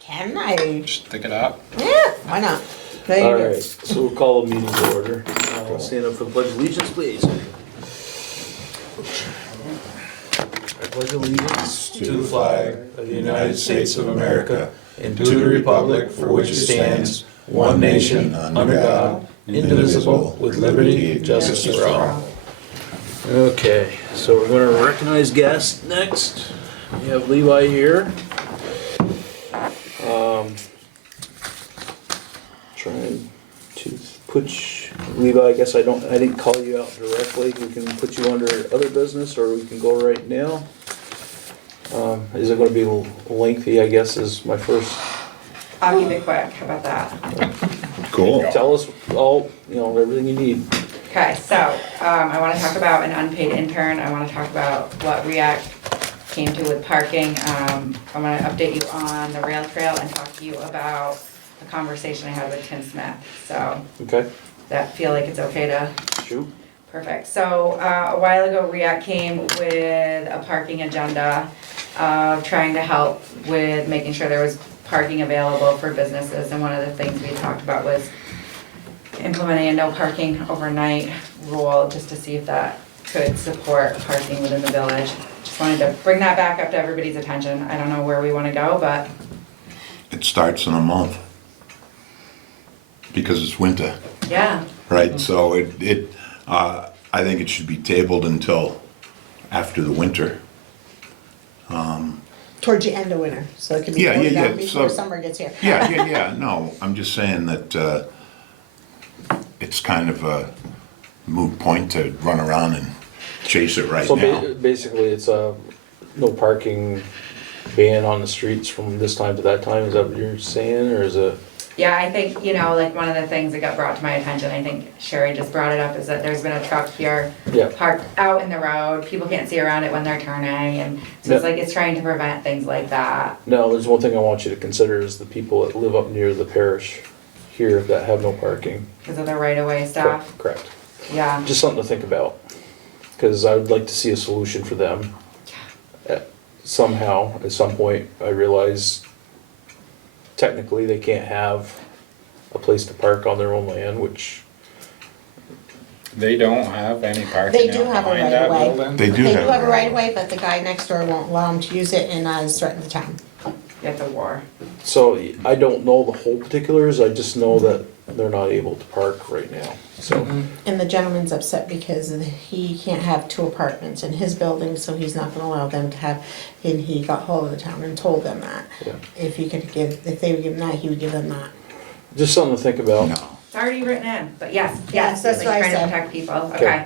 Can I? Stick it up. Yeah, why not? There you All go. right, so we'll call a meeting to order. Stand up for the pledge of allegiance, please. I pledge allegiance To the flag of the United States of America and to the republic for which it stands, one nation, under God, indivisible, with liberty and justice for all. Okay, so we're gonna recognize guests next. We have Levi here. Trying to put Levi, I guess I didn't call you out directly. We can put you under other business or we can go right now. Is it gonna be lengthy, I guess, is my first. I'll keep it quick, how about that? Cool. Tell us all, everything you need. Okay, so, I wanna talk about an unpaid intern, I wanna talk about what REACT came to with parking. I'm gonna update you on the rail trail and talk to you about a conversation I had with Tim Smith, so, Okay, that feel like it's okay to? shoot. Perfect, so, a while ago, REACT came with a parking agenda, trying to help with making sure there was parking available for businesses, and one of the things we talked about was implementing a no parking overnight rule, just to see if that could support parking within the village. Just wanted to bring that back up to everybody's attention, I don't know where we wanna go, but, It starts in a month. Because it's winter, yeah, right? So I think it should be tabled until after the winter. Towards the end of winter, so it can be Yeah, voted yeah, on yeah, before so- summer gets here. Yeah, no, I'm just saying that it's kind of a moot point to run around and chase it right So now. basically, it's a no parking ban on the streets from this time to that time, is that what you're saying, or is it? yeah, I think, like one of the things that got brought to my attention, I think Sherry just brought it up, is that there's been a truck here Yeah. parked out in the road, people can't see around it when they're turning, and so it's Yeah. like, it's trying to prevent things like that. No, there's one thing I want you to consider is the people that live up near the parish here that have no parking. Because of the right-of-way stuff, Correct. yeah. Just something to think about, because I would like to see a solution for them. Somehow, at some point, I realize technically they can't have a place to park on their own land, which, They don't have any parking They do out have a behind that right-of-way. building? They do They have do have a a right of way, but the guy next door won't allow him to use it and has threatened the town. It's a war. so I don't know the whole particulars, I just know that they're not able to park right now, so. And the gentleman's upset because he can't have two apartments in his building, so he's not gonna allow them to have, and he got hold of the town and told them that. Yeah. If they would give him that, he would give them that. Just something to think about. No. It's already written in, but yes, Yes, that's like what I trying to said. protect people, Okay. okay.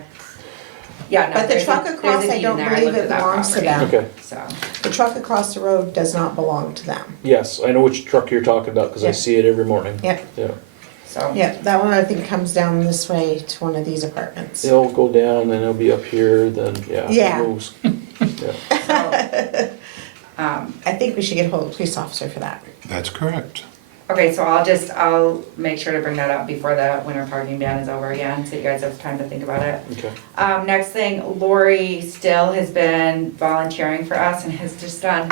Yeah, no, But the there's a- truck there's across, a I deed don't in there. believe looked it at that belongs to property. them. Okay, So, The truck across the road does not belong to them. yes, I know which truck you're talking about, cause I Yeah. see it every morning. Yep, Yeah, so, yep, that one I think comes down this way to one of these apartments. it'll go down, then it'll be up here, then, yeah, Yeah. it moves. Yeah. so, I think we should get a hold of the police officer for that. That's correct. okay, so I'll make sure to bring that up before the winter parking ban is over again, so you guys have time to think about it. Okay. Next thing, Lori still has been volunteering for us and has just done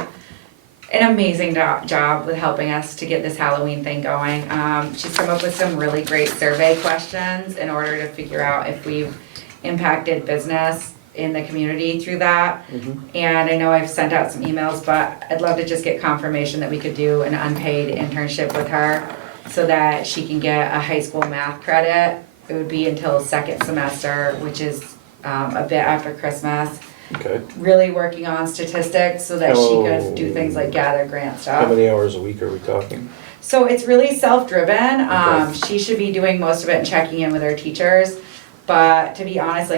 an amazing job with helping us to get this Halloween thing going. She's come up with some really great survey questions in order to figure out if we've impacted business in the community through that. And I know I've sent out some emails, but I'd love to just get confirmation that we could do an unpaid internship with her so that she can get a high school math credit. It would be until second semester, which is a bit after Christmas. Okay, Really working on statistics so that she Oh. could do things like gather grant how stuff. many hours a week are we talking? So it's really self-driven. Okay. She should be doing most of it and checking in with her teachers. But to be honest,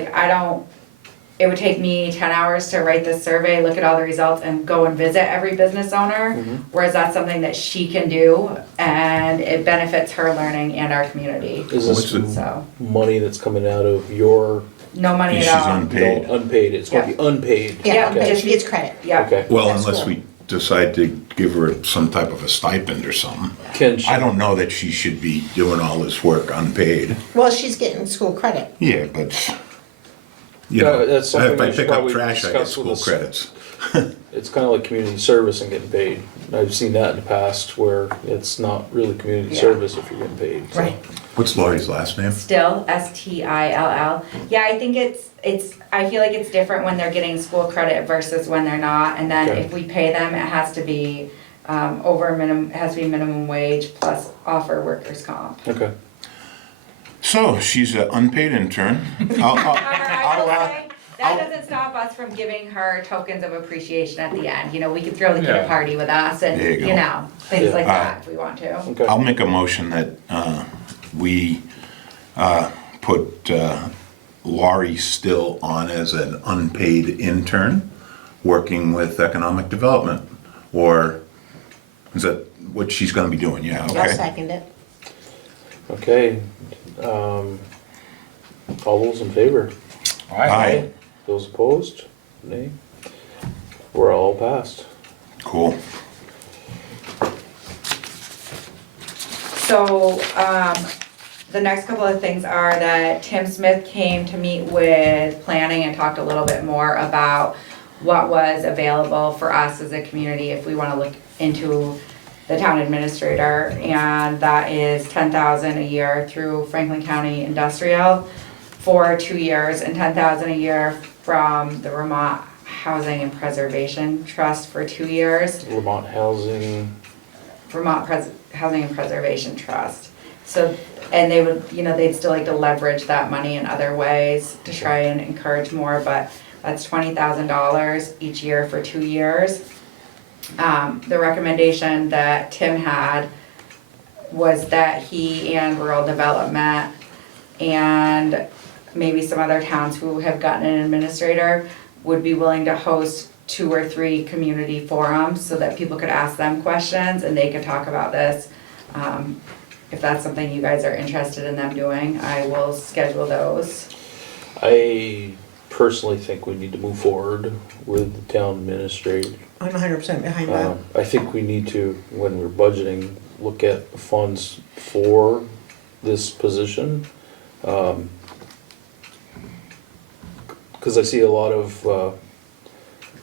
it would take me 10 hours to write this survey, look at all the results, and go and visit every business owner. Whereas that's something that she can do, and it benefits her learning and our community. Is What's this it? So, money that's coming out of your, no money She's at all. unpaid. unpaid, it's gonna be unpaid? Yeah, Okay. but she gets credit. Yeah. Okay, Well, That's unless cool. we decide to give her some type of a stipend or something. can she? I don't know that she should be doing all this work unpaid. Well, she's getting school credit. Yeah, but, you Yeah, know, that's something if I we should pick up probably trash, I get discuss school with the- credits. it's kinda like community service and getting paid. I've seen that in the past where it's not really community Yeah. service if you're getting paid, so. Right. What's Lori's last name? Still, Still. Yeah, I think I feel like it's different when they're getting school credit versus when they're not. And then Okay. if we pay them, it has to be it has to be minimum wage plus offer workers' comp. Okay. So, she's an unpaid intern. I'll- I will I'll, say, I'll- that doesn't stop us from giving her tokens of appreciation at the end. You know, we could throw the kid a Yeah. party with us and, There you go. you know, things Yeah. like that if we want to. Okay. I'll make a motion that we put Laurie Still on as an unpaid intern, working with economic development, or is that what she's gonna be doing? Yeah, I'll okay. second it. Okay, all those in favor? Aye. Those opposed? Nay? We're all passed. Cool. So, the next couple of things are that Tim Smith came to meet with planning and talked a little bit more about what was available for us as a community if we wanna look into the town administrator, and that is $10,000 a year through Franklin County Industrial for 2 years, and $10,000 a year from the Vermont Housing and Preservation Trust for 2 years. Vermont Housing, Housing and Preservation Trust. So, and they would, you know, they'd still like to leverage that money in other ways to try and encourage more, but that's $20,000 each year for 2 years. The recommendation that Tim had was that he and Rural Development and maybe some other towns who have gotten an administrator would be willing to host 2 or 3 community forums so that people could ask them questions and they could talk about this. If that's something you guys are interested in them doing, I will schedule those. I personally think we need to move forward with the town administrator. I'm 100% behind that. I think we need to, when we're budgeting, look at funds for this position. Cause I see a lot of,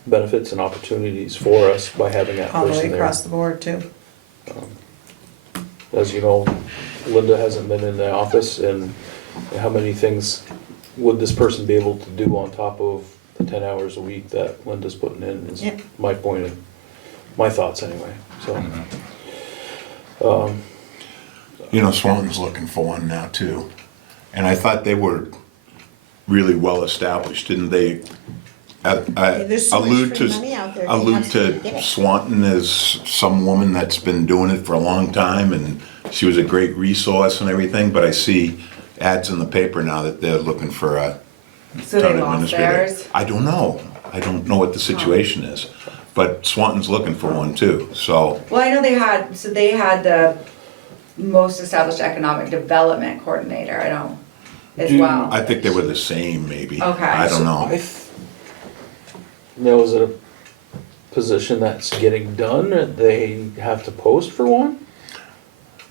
benefits and opportunities for us by having that All the way person there. across the board too. As you know, Linda hasn't been in the office, and how many things would this person be able to do on top of the 10 hours a week that Linda's putting in is Yep. my point of, my thoughts anyway, so. You know, Swanton's looking for one now too. And I thought they were really well established, didn't they? There's so much Allude free to, money out there, they allude have to get to it. Swanton as some woman that's been doing it for a long time, and she was a great resource and everything, but I see ads in the paper now that they're looking for a So town they lost administrator. theirs. I don't know what the situation is, but Swanton's looking for one too, so, Well, I know they had the most established economic development coordinator, I don't, as Do- well. I think they were the same maybe. Okay. I don't know. Now, is it a position that's getting done, or they have to post for one?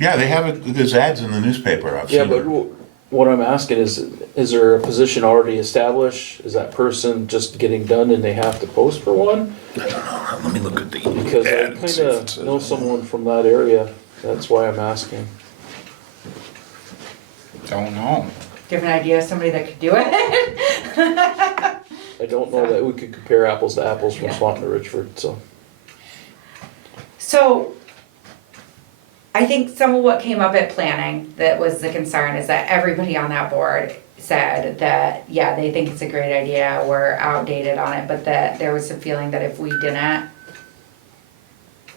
Yeah, they have it, there's ads in the newspaper, I've Yeah, seen but it. what I'm asking is there a position already established? Is that person just getting done and they have to post for one? Let me look at the Because I ad and see if it kinda says know on someone from that area, that's why I'm asking. Don't know. Do you have an idea of somebody that could do it? I don't know that we could compare apples to apples from Yeah. Swanton to Richford, so. So, I think some of what came up at planning that was the concern is that everybody on that board said that, yeah, they think it's a great idea, we're outdated on it, but that there was some feeling that if we didn't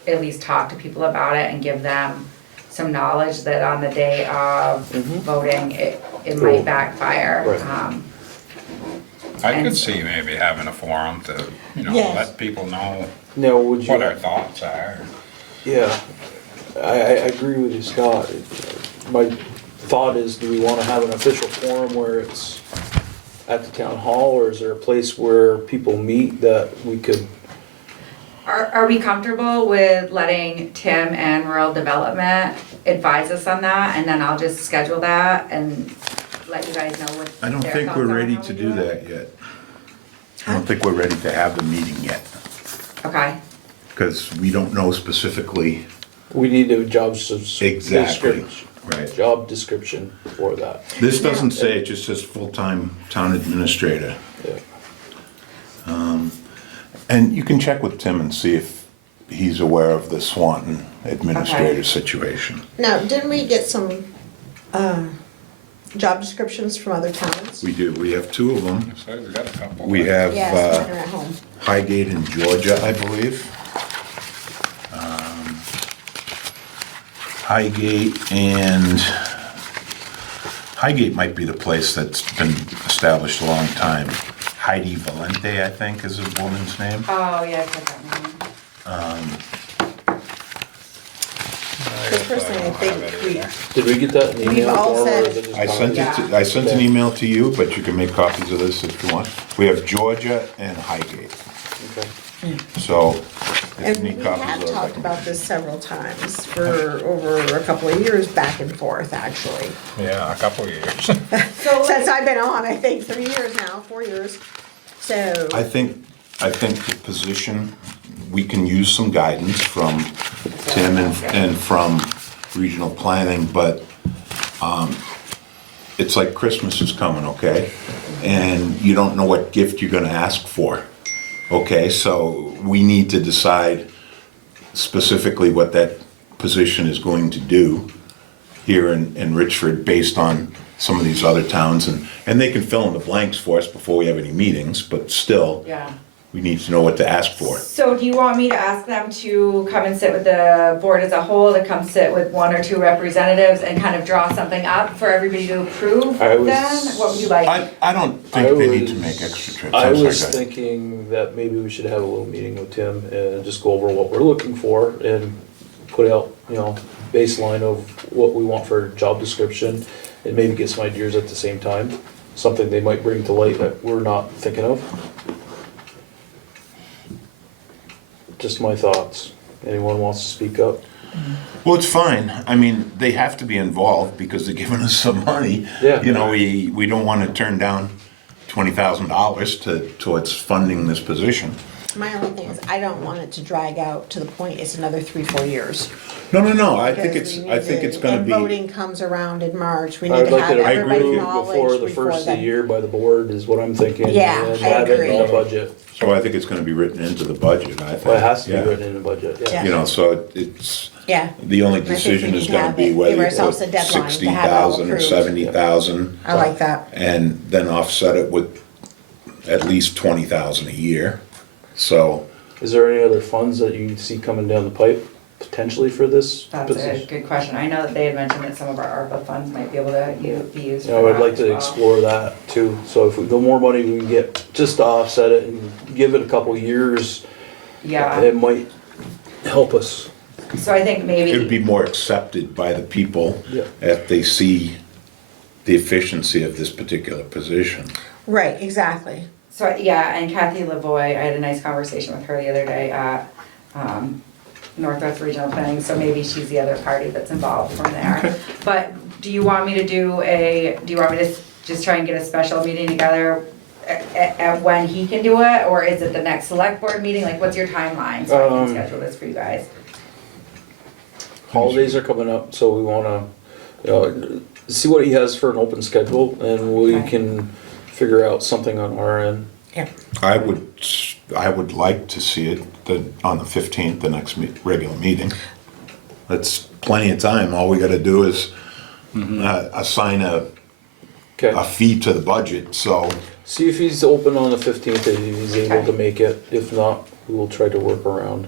at least talk to people about it and give them some knowledge that on the day of Mhm. voting, it Cool. might backfire. Right. I And- could see maybe having a forum to, Yes. let people know Now, would what you, our thoughts are. yeah, I agree with you, Scott. My thought is, do we wanna have an official forum where it's at the town hall, or is there a place where people meet that we could? Are we comfortable with letting Tim and Rural Development advise us on that, and then I'll just schedule that and let you guys know what I don't their think thoughts we're are on ready how to we do it? that yet. I don't think we're ready to have the meeting yet. Okay, because we don't know specifically. We need a Exactly, right. job description for that. This doesn't say, it just says full-time town administrator. Yeah. And you can check with Tim and see if he's aware of the Swanton administrator Okay. situation. Now, didn't we get some, job descriptions from other towns? We do, we have two of them. So we got a couple. We have Yes, mine are at home. Highgate in Georgia, I believe. Highgate might be the place that's been established a long time. Heidi Valente, I think, is a woman's name. oh, yeah, I put that one. Because personally, I think we, Did we get that in We've email all form or said- is it just? I sent Yeah. I sent an email to you, but you can make copies of this if you want. We have Georgia and Highgate, Okay. so if and you we need copies have of it. I talked can- about this several times for over a couple of years, back and forth, actually. Yeah, a couple years. So, Since I've been on, I think 3 years now, 4 years. So, I think the position, we can use some guidance from Tim and from regional planning, but it's like Christmas is coming, okay? And you don't know what gift you're gonna ask for, okay? So we need to decide specifically what that position is going to do here in Richford based on some of these other towns, and they can fill in the blanks for us before we have any meetings, but still, yeah. we need to know what to ask for. So do you want me to ask them to come and sit with the board as a whole, to come sit with 1 or 2 representatives and kind of draw something up for everybody to approve I was- then? What would you like? I don't think they need to make extra trips. I I'm sorry, was go ahead. thinking that maybe we should have a little meeting with Tim and just go over what we're looking for and put out, baseline of what we want for a job description and maybe get some ideas at the same time, something they might bring to light that we're not thinking of. Just my thoughts. Anyone wants to speak up? Well, it's fine. I mean, they have to be involved because they're giving us some money. Yeah. We don't want to turn down $20,000 towards funding this position. my only thing is, I don't want it to drag out to the point it's another 3-4 years. No, I think Because it's, we I need think to- it's gonna and be, voting comes around in March, we need I'd to like have it I agree everybody with you before knowledge the before first of the then. year by the board is what I'm thinking. Yeah, and I have it in agree. the budget. so I think it's gonna be written into the budget, I think. Well, it has to be Yeah. written in the budget, Yeah. yeah. So it's, Yeah, the only I think we decision need is to gonna have be it. whether Give you ourselves put a deadline to have it all 60,000 or approved. 70,000. I like that. And then offset it with at least 20,000 a year, so. Is there any other funds that you see coming down the pipe potentially for this That's a position? good question. I know that they had mentioned that some of our ARPA funds might be able to be used Yeah, for I would that like as to well. explore that too. So if the more money we can get just to offset it and give it a couple years, Yeah, it might help us. so I think It would maybe, be more accepted by the people Yeah. if they see the efficiency of this particular position. Right, exactly. so, yeah, and Kathy Lavoy, I had a nice conversation with her the other day at, Northwest Regional Planning, so maybe she's the other party that's involved from there. But do you want me to do you want me to just try and get a special meeting together at when he can do it? Or is it the next select board meeting? Like, what's your timeline, so I can schedule this for you guys? Holidays are coming up, so we wanna, see what he has for an open schedule and we Okay. can figure out something on our end. Yeah. I would like to see it on the 15th, the next regular meeting. That's plenty of time. All we gotta do is assign a Okay, fee to the budget, so. see if he's open on the 15th, if he's able Okay. to make it. If not, we will try to work around.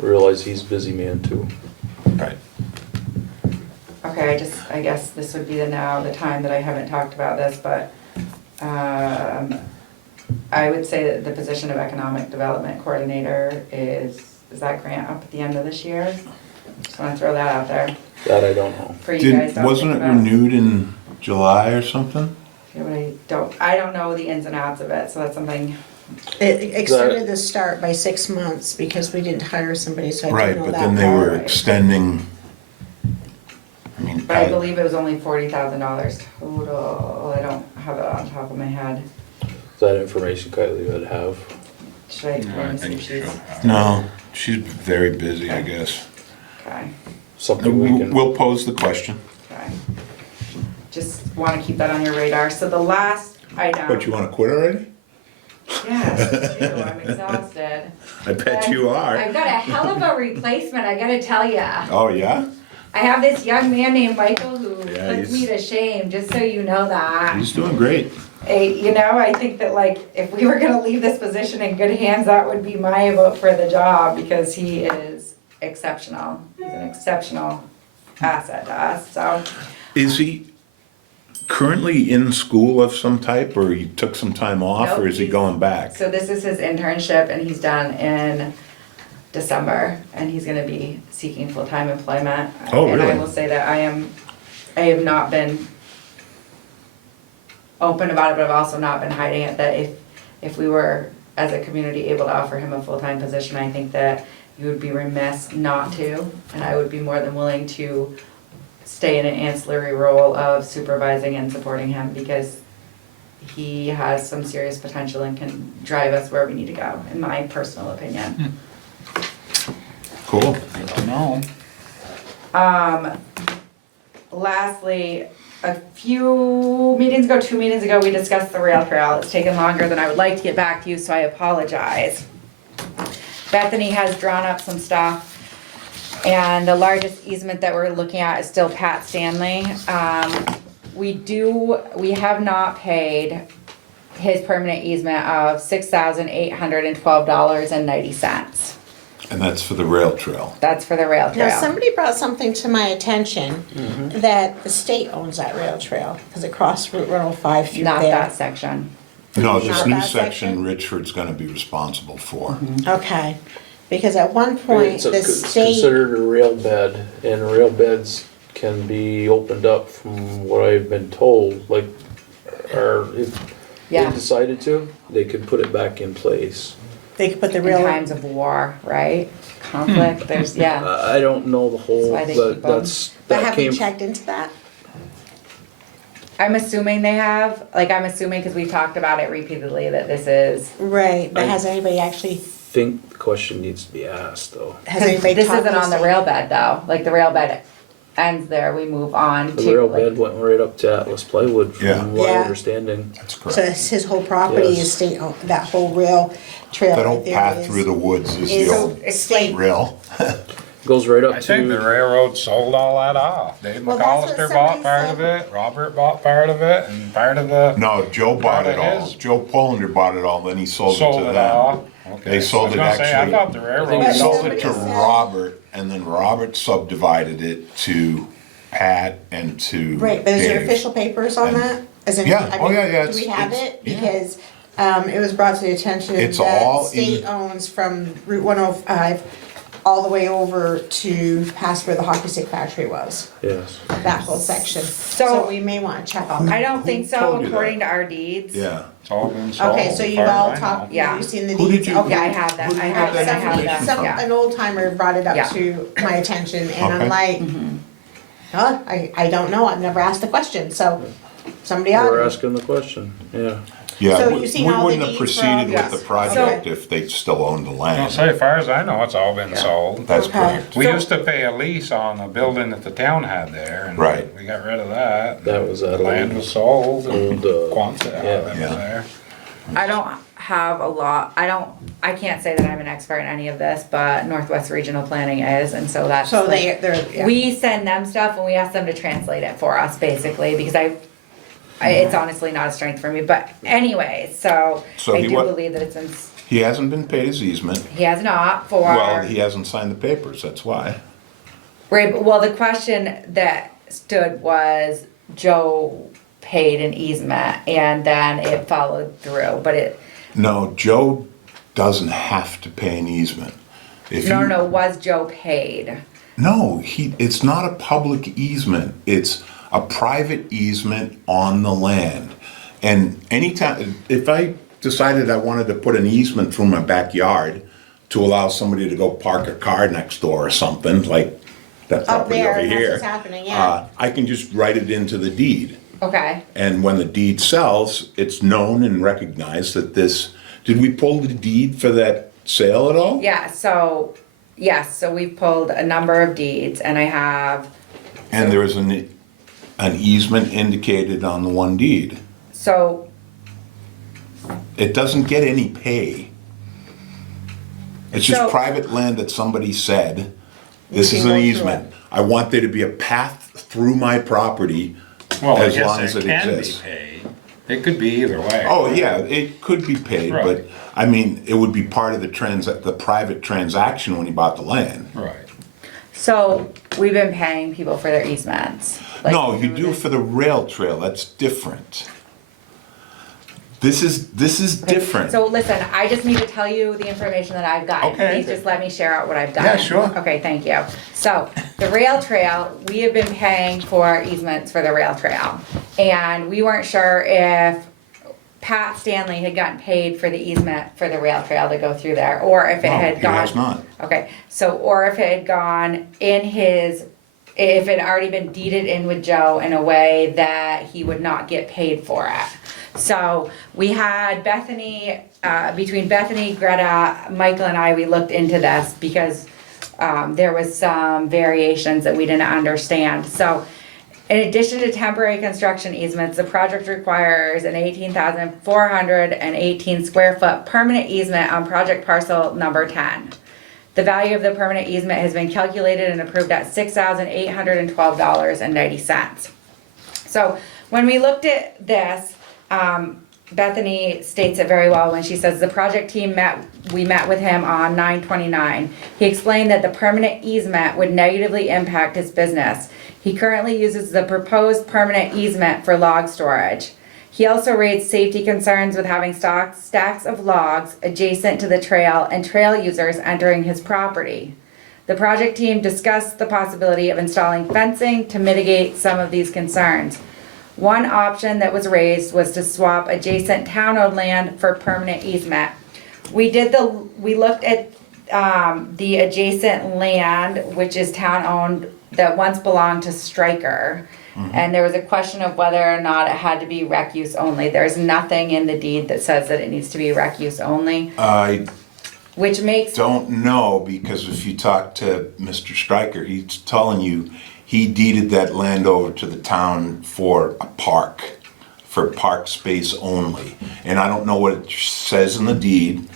Realize he's a busy man too. Right. Okay, I guess this would be the time that I haven't talked about this, but, I would say that the position of economic development coordinator is that grant up at the end of this year? Just wanna throw that out there That I don't know. for you guys to Wasn't think it about. renewed in July or something? Yeah, but I don't know the ins and outs of it, so that's something, It extended the start by 6 months because we didn't hire somebody, so I Right, didn't know but that then they were part. extending, I mean, but I believe it was only $40,000 total. I don't have it on top of my head. That information Kylie would have. Should I, No, I let me see think if she's, so. No, she's very busy, I guess. okay, Something we can. We'll pose the question. okay. Just wanna keep that on your radar. So the last item. What, you wanna quit already? Yes, I do. I'm exhausted. I bet you are. I've got a hell of a replacement, I gotta tell ya. Oh, yeah? I have this young man named Michael who Yeah, puts me he's- to shame, just so you know that. He's doing great. You know, I think that like, if we were gonna leave this position in good hands, that would be my vote for the job, because he is exceptional. He's an exceptional asset to us, so. Is he currently in school of some type, or he took some time off, Nope, or is he he's- going back? So this is his internship, and he's done in December, and he's gonna be seeking full-time employment. Oh, And I really? will say that I have not been open about it, but I've also not been hiding it, that if we were, as a community, able to offer him a full-time position, I think that you would be remiss not to, and I would be more than willing to stay in an ancillary role of supervising and supporting him, because he has some serious potential and can drive us where we need to go, in my personal opinion. Cool. I don't know. Lastly, a few meetings ago, 2 meetings ago, we discussed the rail trail. It's taken longer than I would like to get back to you, so I apologize. Bethany has drawn up some stuff, and the largest easement that we're looking at is still Pat Stanley. We have not paid his permanent easement of $6,812.90. And that's for the rail trail. That's for the rail trail. Now, somebody brought something to my attention, Mm-hmm. that the state owns that rail trail, because it crosses Route 105 through Not there. that section. No, this Not new that section section? Richford's gonna be responsible for. Okay, because at one point, It's the it's state, considered a rail bed, and rail beds can be opened up from what I've been told, like, or if they Yeah. decided to, they could put it back in place. they could put the In rail. times of war, right? Conflict, there's, yeah. I don't know the whole, That's why they but keep 'em. that's, But that have you came, checked into that? I'm assuming they have, like, I'm assuming, cause we've talked about it repeatedly, that this is, Right, but I- has anybody actually, think the question needs to be asked, though. has 'cause anybody this talked isn't to on the state? rail bed though, like, the rail bed ends there, we move on The to, rail like, bed went right up to Atlas Plywood, Yeah. from my Yeah. understanding. That's So correct. it's his whole property Yes. is state, that whole rail trail That right whole there path is- through the woods is is the old state. rail. Goes right I up think the to, railroad sold all that off. Dave Well, that's what McAllister bought somebody part of said. it, Robert bought part of it, and part of the, No, Joe bought Part it of all. his- Joe Pollander bought it all, then he sold it sold to it off. them. Okay. They sold I was it gonna say, I actually- thought the I railroad think He it's sold sold it to somebody said- Robert, and then Robert subdivided it to Pat and to Right, but is there Dave. official papers on And- that? As in, Yeah. I Oh, mean, yeah, yeah, do we it's- have it's- it? yeah. Because, it was brought to the attention It's that all state in- owns from Route 105 all the way over to past where the hockey stick factory was, yes. that whole section. So- So we may wanna check on I that. don't think so, told you according that? to our deeds. Yeah. It's all been sold. Okay, so as you far as all I know. talked, Yeah. you've seen the Who did deeds, you- okay. Yeah, I have that, Who did I you have get that, I have information that, from? yeah. An old timer brought it Yeah. up to my attention, and I'm Okay. like, huh, I don't know, I've never asked the question, so somebody We're ought asking the question, yeah. Yeah, So we you've seen all the wouldn't have deeds for proceeded all with this? the project if they still owned the I'll land. say, as far as I know, it's all been sold. That's Okay. correct. We So- used to pay a lease on a building that the town had there, and Right. we got rid of that. That was that The land old- was sold, and old, Quonset, yeah. that Yeah. was there. I don't have a lot, I can't say that I'm an expert in any of this, but Northwest Regional Planning is, and so that's. So like- they're, yeah. We send them stuff and we ask them to translate it for us, basically, because it's honestly not a strength for me, but anyway, so So I he do wa- believe that it's been, He hasn't been paid his easement. he has not for. Well, he hasn't signed the papers, that's why. Right, but, well, the question that stood was Joe paid an easement and then it followed through, but it, No, Joe doesn't have to pay an easement. If you- no, was Joe paid? No, it's not a public easement, it's a private easement on the land. And anytime, if I decided I wanted to put an easement through my backyard to allow somebody to go park a car next door or something, like that Up property there, over that's here. what's happening, yeah. I can just write it into the deed. Okay, And when the deed sells, it's known and recognized that this Did we pull the deed for that sale at all? Yeah, so, yes, so we've pulled a number of deeds, and I have, And there is an easement indicated on the one deed. so, It doesn't get any pay. It's just So- private land that somebody said, this You is can an go through easement. I want there to be a path through my property Well, I as long guess as it it can be exists. paid. It could be either way. Oh, yeah, it could be paid, but, Right. I mean, it would be part of the private transaction when you bought the land. Right. so, we've been paying people for their easements. like, No, you through do this- for the rail trail, that's different. This is different. So listen, I just need to tell you the information that I've gotten. Okay. Please just let me share out what I've gotten. Yeah, sure. Okay, thank you. So, the rail trail, we have been paying for easements for the rail trail. And we weren't sure if Pat Stanley had gotten paid for the easement for the rail trail to go through there, or if it No, had he gone. has not. Okay, so, or if it had gone in his, if it had already been deeded in with Joe in a way that he would not get paid for it. So, we had Bethany, between Bethany, Greta, Michael and I, we looked into this because, there was some variations that we didn't understand. So, in addition to temporary construction easements, the project requires an 18,418 square foot permanent easement on project parcel number 10. The value of the permanent easement has been calculated and approved at $6,812.90. So when we looked at this, Bethany states it very well when she says the project team we met with him on 9/29. He explained that the permanent easement would negatively impact his business. He currently uses the proposed permanent easement for log storage. He also raised safety concerns with having stacks of logs adjacent to the trail and trail users entering his property. The project team discussed the possibility of installing fencing to mitigate some of these concerns. One option that was raised was to swap adjacent town-owned land for permanent easement. We looked at, the adjacent land, which is town-owned, that once belonged to Stryker. And there was a question of whether or not it had to be rec use only. There's nothing in the deed that says that it needs to be rec use only, I which makes, don't know, because if you talk to Mr. Stryker, he's telling you he deeded that land over to the town for a park, for park space only. And I don't know what it says in the deed,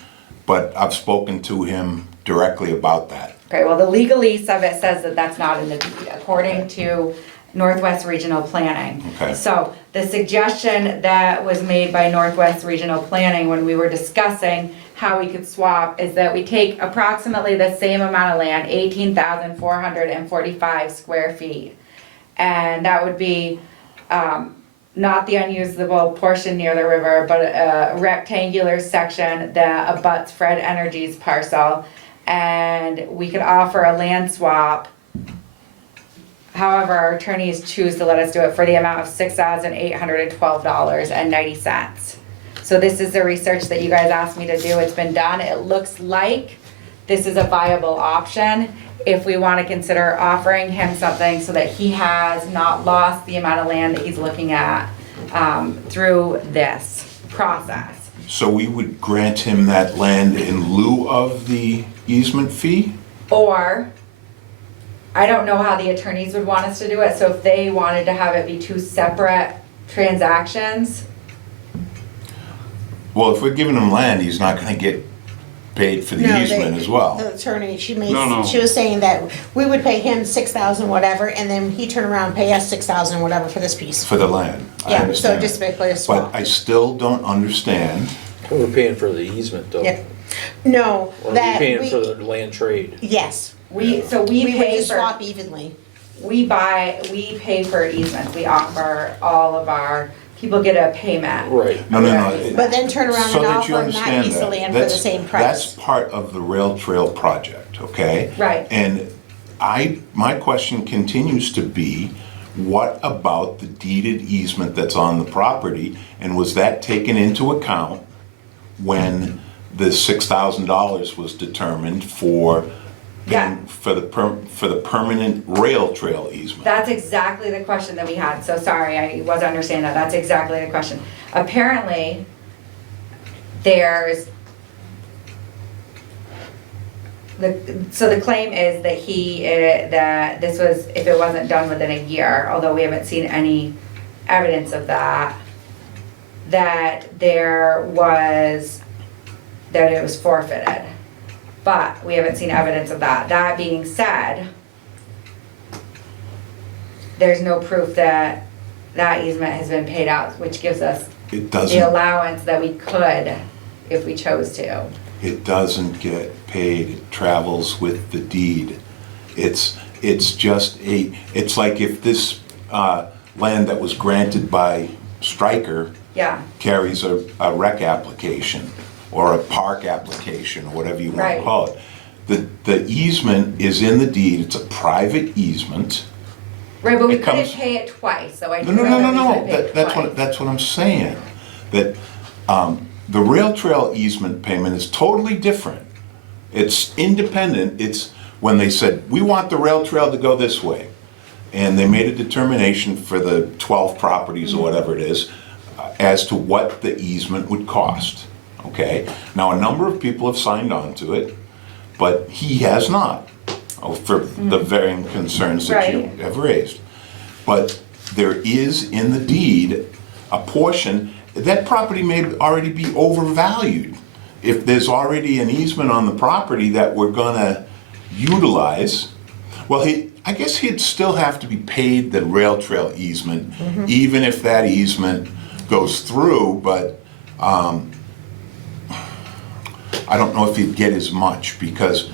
but I've spoken to him directly about that. okay, well, the legalese of it says that that's not in the deed, according to Northwest Regional Planning. Okay. So the suggestion that was made by Northwest Regional Planning when we were discussing how we could swap is that we take approximately the same amount of land, 18,445 square feet. And that would be, not the unusable portion near the river, but a rectangular section that abuts Fred Energy's parcel. And we could offer a land swap. However, our attorneys choose to let us do it for the amount of $6,812.90. So this is the research that you guys asked me to do. It's been done. It looks like this is a viable option if we want to consider offering him something so that he has not lost the amount of land that he's looking at through this process. So we would grant him that land in lieu of the easement fee? Or, I don't know how the attorneys would want us to do it, so if they wanted to have it be two separate transactions, Well, if we're giving him land, he's not gonna get paid for the No, easement as well. The attorney, she No. was saying that we would pay him 6,000 whatever, and then he turn around and pay us 6,000 whatever for this piece. For the land, I Yeah, so understand. just basically a But swap. I still don't understand. We're paying for the easement though. Yeah. No, Or are we that, paying for the land trade? yes, we we would pay just for, swap evenly. we pay for easements, we offer all of our, people get a payment. Right. No. But then turn around So and that offer you him that understand piece of that, land for the that's- same That's price. part of the rail trail project, okay? Right. And my question continues to be, what about the deeded easement that's on the property? And was that taken into account when the $6,000 was determined for Yeah. for the permanent rail trail easement? That's exactly the question that we had, so sorry, I wasn't understanding that, that's exactly the question. Apparently, there's So the claim is that that this was, if it wasn't done within a year, although we haven't seen any evidence of that, that it was forfeited. But we haven't seen evidence of that. That being said, there's no proof that that easement has been paid out, which gives us It the doesn't, allowance that we could if we chose to. it doesn't get paid, it travels with the deed. It's just it's like if this land that was granted by Stryker Yeah, carries a rec application or a park application, or whatever you want Right. to call it. The easement is in the deed, it's a private easement. right, but we It couldn't comes- pay it twice, so I No, do no, know no, that no, we no, couldn't pay it twice. that's what I'm saying. That the rail trail easement payment is totally different. It's independent, it's when they said, we want the rail trail to go this way. And they made a determination for the 12 properties or whatever it is, as to what the easement would cost, okay? Now, a number of people have signed on to it, but he has not, for the varying concerns that you Right. have raised. But there is in the deed a portion, that property may already be overvalued. If there's already an easement on the property that we're gonna utilize, well, I guess he'd still have to be paid the rail trail easement, even if that easement goes through, but I don't know if he'd get as much, because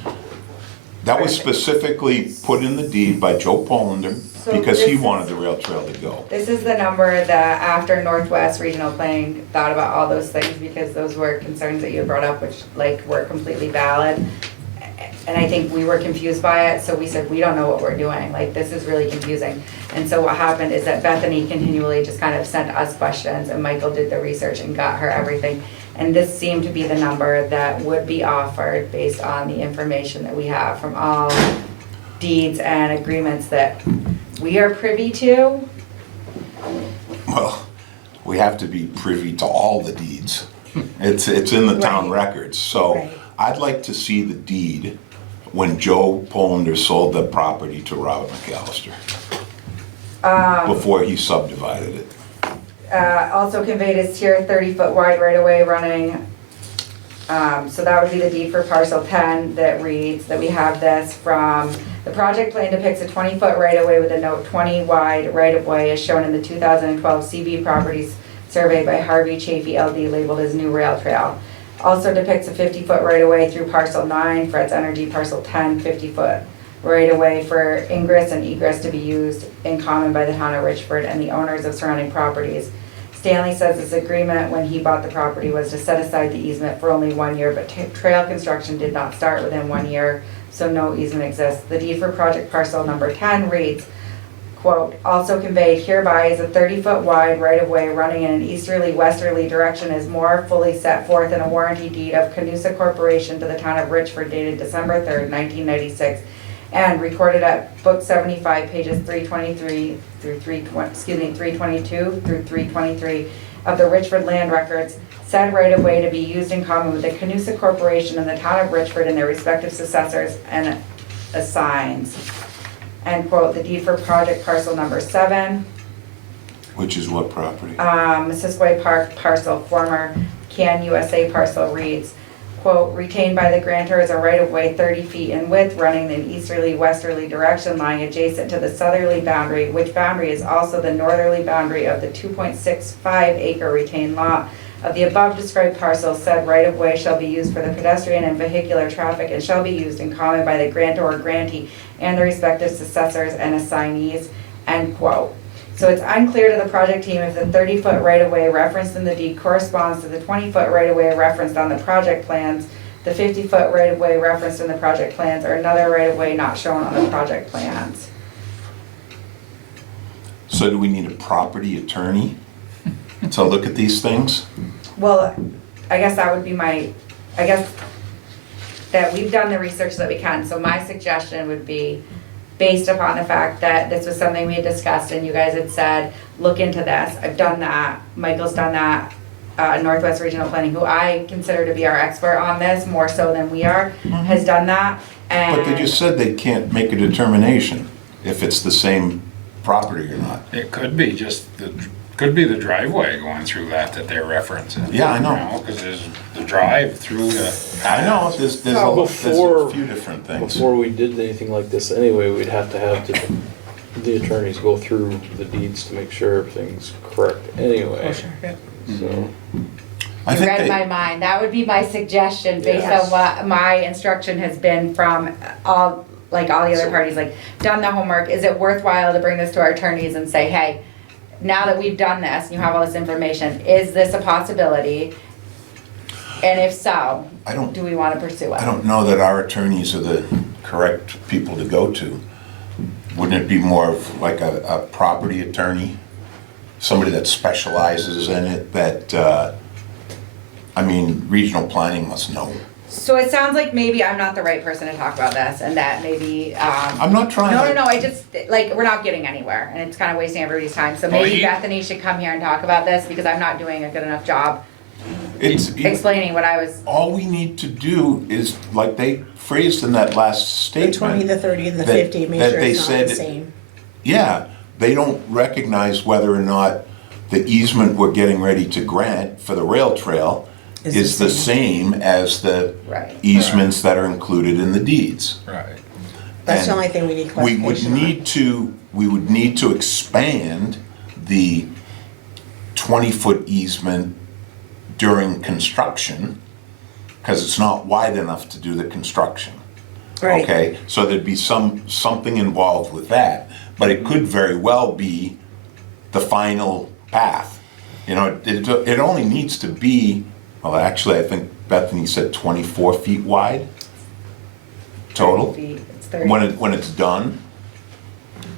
that was specifically put in the deed by Joe Polander, So because he this wanted is- the rail trail to go. This is the number that after Northwest Regional Planning thought about all those things, because those were concerns that you had brought up, which were completely valid. And I think we were confused by it, so we said, we don't know what we're doing, this is really confusing. And so what happened is that Bethany continually just kind of sent us questions, and Michael did the research and got her everything. And this seemed to be the number that would be offered based on the information that we have from all deeds and agreements that we are privy to. Well, we have to be privy to all the deeds. It's in the town Right. records, so Right. I'd like to see the deed when Joe Polander sold the property to Robert McAllister, before he subdivided it. Also conveyed is tier 30-foot wide right-of-way running. So that would be the deed for parcel 10 that reads that we have this from, the project plan depicts a 20-foot right-of-way with a note 20 wide right-of-way as shown in the 2012 CB Properties survey by Harvey Chafee LD labeled as new rail trail. Also depicts a 50-foot right-of-way through parcel 9, Fred's Energy parcel 10, 50-foot right-of-way for ingress and egress to be used in common by the town of Richford and the owners of surrounding properties. Stanley says this agreement when he bought the property was to set aside the easement for only 1 year, but trail construction did not start within 1 year, so no easement exists. The deed for project parcel number 10 reads, quote, also conveyed hereby is a 30-foot wide right-of-way running in an easterly-westerly direction is more fully set forth in a warranty deed of Canusa Corporation to the town of Richford dated December 3rd, 1996, and recorded at book 75, pages 323 through 322 through 323 of the Richford Land Records, said right-of-way to be used in common with the Canusa Corporation and the town of Richford and their respective successors and assigns. End quote. The deed for project parcel number 7, Which is what property? Missisquoi Park parcel, former Can USA parcel reads, quote, retained by the grantor as a right-of-way 30 feet in width running in easterly-westerly direction lying adjacent to the southerly boundary, which boundary is also the northerly boundary of the 2.65 acre retained lot of the above described parcel. Said right-of-way shall be used for the pedestrian and vehicular traffic and shall be used in common by the grantor or grantee and the respective successors and assignees, end quote. So it's unclear to the project team if the 30-foot right-of-way referenced in the deed corresponds to the 20-foot right-of-way referenced on the project plans, the 50-foot right-of-way referenced in the project plans, or another right-of-way not shown on the project plans. So do we need a property attorney to look at these things? Well, I guess that would be I guess that we've done the research that we can, so my suggestion would be, based upon the fact that this was something we had discussed and you guys had said, look into this, I've done that, Michael's done that, Northwest Regional Planning, who I consider to be our expert on this, more so than we are, has done that. And But they just said they can't make a determination if it's the same property or not. It could be just could be the driveway going through that they're referencing. Yeah, I know. Because there's the drive through the. I know, there's a few different things. Before we did anything like this anyway, we'd have to have the attorneys go through the deeds to make sure everything's correct anyway. So, I You think read they- my mind. That would be my suggestion based Yes. on what my instruction has been from all the other parties, like, done the homework. Is it worthwhile to bring this to our attorneys and say, hey, now that we've done this, and you have all this information, is this a possibility? And if so, I don't- do we wanna pursue it? I don't know that our attorneys are the correct people to go to. Wouldn't it be more of like a property attorney? Somebody that specializes in it, that, I mean, regional planning must know. So it sounds like maybe I'm not the right person to talk about this, and that maybe, I'm not trying to. No, I just, like, we're not getting anywhere, and it's kind of wasting everybody's time. So maybe Bethany should come here and talk about this, because I'm not doing a good enough job It's, explaining what I was. all we need to do is, like they phrased in that last The 20, statement. the 30, and the that- 50, make that sure they it's not the said- same. Yeah, they don't recognize whether or not the easement we're getting ready to grant for the rail trail is the same as the Right. easements that are included in the deeds. Right. That's the And only thing we need We clarification on. would need to expand the 20-foot easement during construction, because it's not wide enough to do the construction. Right. Okay, so there'd be something involved with that, but it could very well be the final path. You know, it only needs to be, well, actually, I think Bethany said 24 feet wide total. It's 30. When it's done,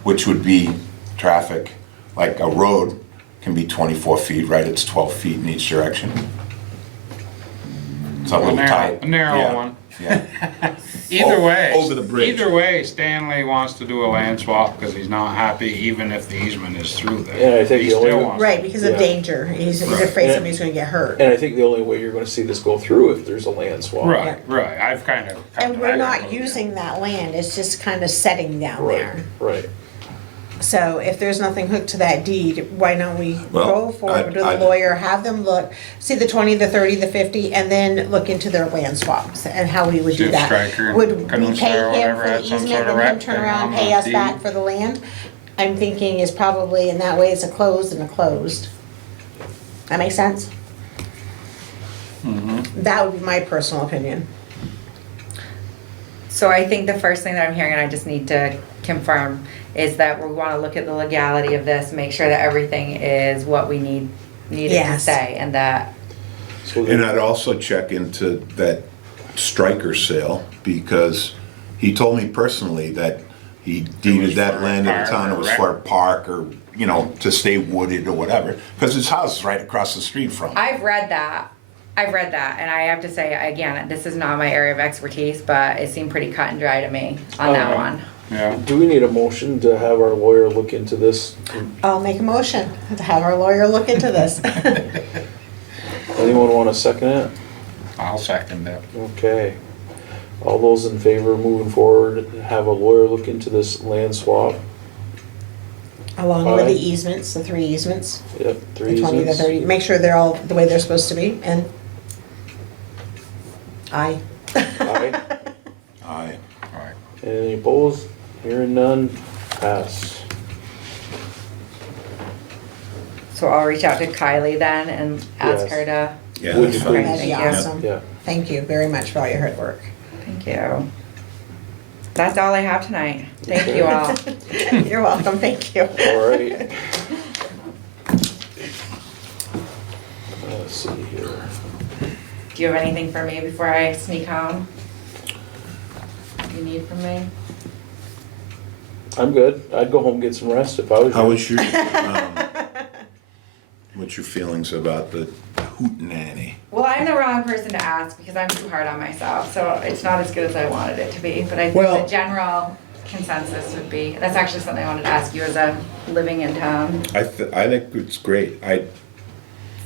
which would be traffic, like a road can be 24 feet, right? It's 12 feet in each direction. It's a little tight. A narrow Yeah, one. Yeah. Either way. Over the bridge. Either way, Stanley wants to do a land swap because he's not happy even if the easement is through there. Yeah, I think He the only- still wants. Right, because of Yeah. danger. He's Right. afraid Yeah. somebody's gonna get hurt. and I think the only way you're gonna see this go through if there's a land swap. Right, right. I've kind of. And we're not using that land, it's just kind of setting down Right, there. right. So if there's nothing hooked to that deed, why don't we Well, go forward with the I'd- lawyer, have them look, see the 20, the 30, the 50, and then look into their land swaps and how we would See do if that. Stryker and Would we Canusa pay or him whatever for the had some easement sort of and him rec turn thing around on and pay the us back deed? for the land? I'm thinking is probably, in that way, it's a closed and a closed. That make sense? Mm-hmm. That would be my personal opinion. So I think the first thing that I'm hearing, and I just need to confirm, is that we wanna look at the legality of this, make sure that everything is what we needed to Yes. say, and that, So And I'd also check into that striker sale, because he told me personally that he deeded that for land a at the park town, or it was rec. for a park or, you know, to stay wooded or whatever, because his house is right across the street from it. I've read that, and I have to say, again, this is not my area of expertise, but it seemed pretty cut and dry to me on that one. Yeah. do we need a motion to have our lawyer look into this? I'll make a motion to have our lawyer look into this. Anyone wanna second it? I'll second that. Okay. All those in favor of moving forward, have a lawyer look into this land swap? Along with Aye. the easements, the 3 easements, Yep, the 3 20, the easements. 30, make sure they're all the way they're supposed to be, and aye. Aye. Aye. All right. Any opposed? Hearing none, pass. So I'll reach out to Kylie then and ask Yes. her to, Yeah, Would that's you fine. please? That'd be Thank you. awesome. Yeah. Thank you very much for all your hard work. thank you. That's all I have tonight. Thank you all. You're welcome, thank you. All right. Let's see here. Do you have anything for me before I sneak home? You need from me? I'm good. I'd go home and get some rest if I was you. How was your, what's your feelings about the hootenanny? Well, I'm the wrong person to ask because I'm too hard on myself, so it's not as good as I wanted it to be. But I think Well- the general consensus would be, that's actually something I wanted to ask you as a living in town. I think it's great.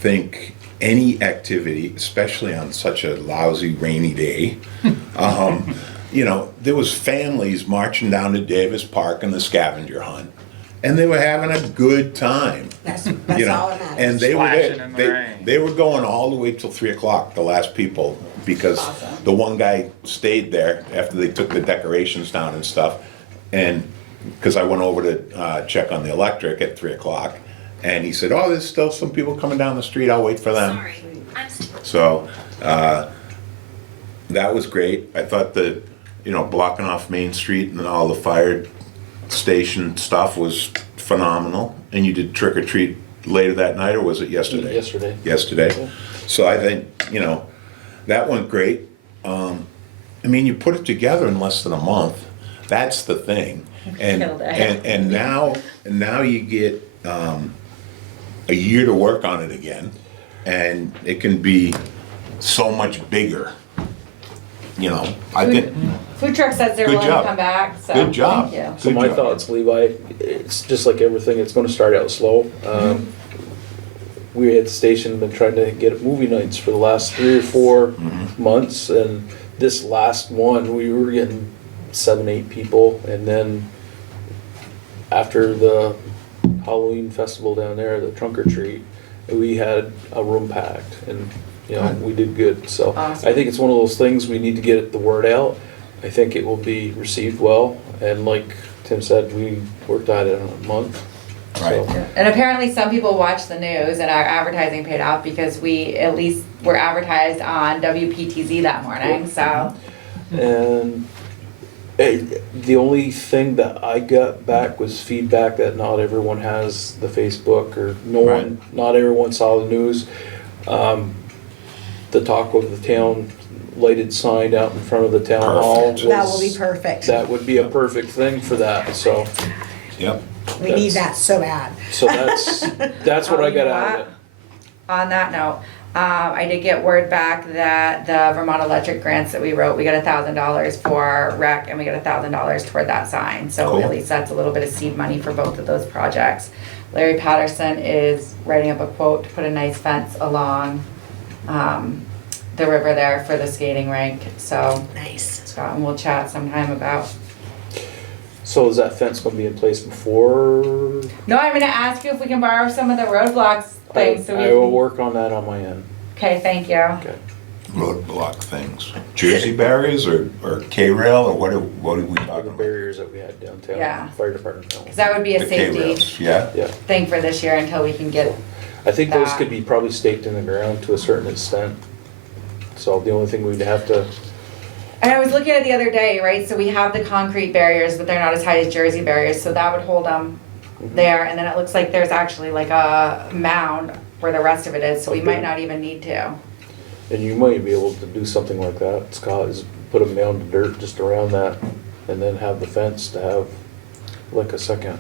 think any activity, especially on such a lousy rainy day, you know, there was families marching down to Davis Park in the scavenger hunt, and they were having a good time. That's You all know, that matters. and they were Splashing in the they, rain. they were going all the way till 3 o'clock, the last people, because Awesome. the one guy stayed there after they took the decorations down and stuff, and because I went over to check on the electric at 3 o'clock, and he said, "Oh, there's still some people coming down the street. I'll wait for them." So that was great. I thought that, you know, blocking off Main Street and all the fire station stuff was phenomenal. And you did trick or treat later that night, or was it yesterday? Yesterday. Yesterday. So I think, you know, that went great. I mean, you put it together in less than a month. That's the thing. And Killed it. and now you get a year to work on it again, and it can be so much bigger. You know, I think. Food truck says they're Good willing job. to come back, so. Good job. Thank you. So Good my job. thoughts, Levi, it's just like everything, it's gonna start out slow. We at the station been trying to get movie nights for the last 3 or 4 months, and this last one, we were getting 7, 8 people, and then after the Halloween festival down there, the trunk or treat, we had a room packed, and, you know, we did good, so. Awesome. I think it's one of those things, we need to get the word out. I think it will be received well, and like Tim said, we worked on it in a month. Right. So, And apparently some people watch the news and our advertising paid off because we at least were advertised on WPTZ that morning, so. and the only thing that I got back was feedback that not everyone has the Facebook, or not everyone saw the news. The talk of the town lighted sign out in front of the town hall Perfect. That will be was, perfect. that would be a perfect thing for that, so, Yep. We need that so bad. so that's what Oh, I you got know out of what? it. On that note, I did get word back that the Vermont Electric grants that we wrote, we got $1,000 for rec and we got $1,000 toward that sign. So Cool. at least that's a little bit of seed money for both of those projects. Larry Patterson is writing up a quote to put a nice fence along the river there for the skating rink. So Nice. Scott and we'll chat sometime about. So is that fence gonna be in place before? No, I'm gonna ask you if we can borrow some of the roadblocks things. So we I will can- work on that on my end, Okay, thank you. okay. Roadblock things. Jersey barriers or K-rail, or what are we The talking about? barriers that we had downtown, Yeah. fire department. Cause that would be a The safety K-rails, yeah? Yeah, thing for this year until we can get, I think those That. could be probably staked in the ground to a certain extent. So the only thing we'd have to, and I was looking at it the other day, right, so we have the concrete barriers, but they're not as high as Jersey barriers, so that would hold them there, and then it looks like there's actually like a mound where the rest of it is, so we might not even need to. and you might be able to do something like that, Scott, is put a mound of dirt just around that, and then have the fence to have like a second.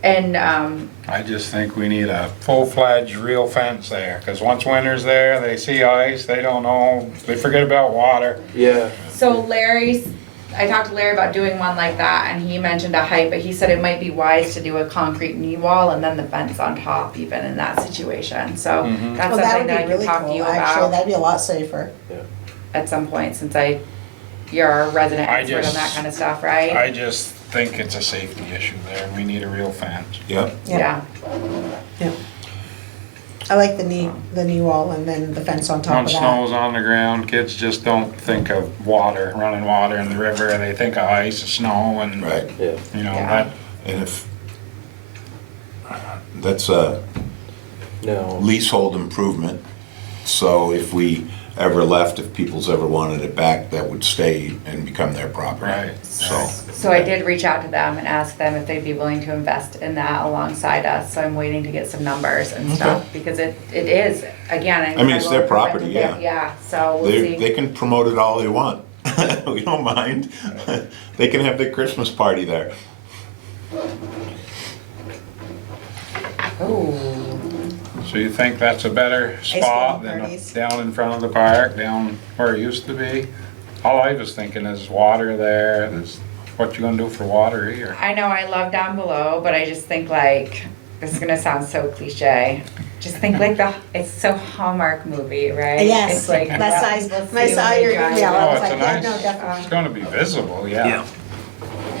And, I just think we need a full-fledged real fence there, because once winter's there, they see ice, they don't know, they forget about water. Yeah, so I talked to Larry about doing one like that, and he mentioned a height, but he said it might be wise to do a concrete knee wall and then the fence on top even in that situation, so that's Well, that something would that I be can really talk to you cool, actually, about that'd be a lot safer. at some point, since you're a resident I expert on just- that kind of stuff, right? I just think it's a safety issue there, and we need a real fence. Yeah. Yeah, Yeah. I like the knee wall and then the fence on top When of that. snow's on the ground, kids just don't think of water, running water in the river, they think of ice, snow, and, Right. yeah. you know, Yeah. that, And if, that's a No, leasehold improvement, so if we ever left, if people's ever wanted it back, that would stay and become their property. Right. So, so I did reach out to them and ask them if they'd be willing to invest in that alongside us, so I'm waiting to get some numbers and stuff, because it is, again. I mean, it's their property, yeah. Yeah, so we'll they see. can promote it all they want. We don't mind. They can have their Christmas party there. Ooh, so you think that's a better spot cream than parties. down in front of the park, down where it used to be? All I was thinking is water there, what you gonna do for water here? I know I love down below, but I just think like, this is gonna sound so cliche. Just think like it's so Hallmark movie, right? Yes, It's like my what size, people my see saw when your they drive email, I Oh, was it's a like, yeah, nice, no, definitely. it's gonna be visible, yeah.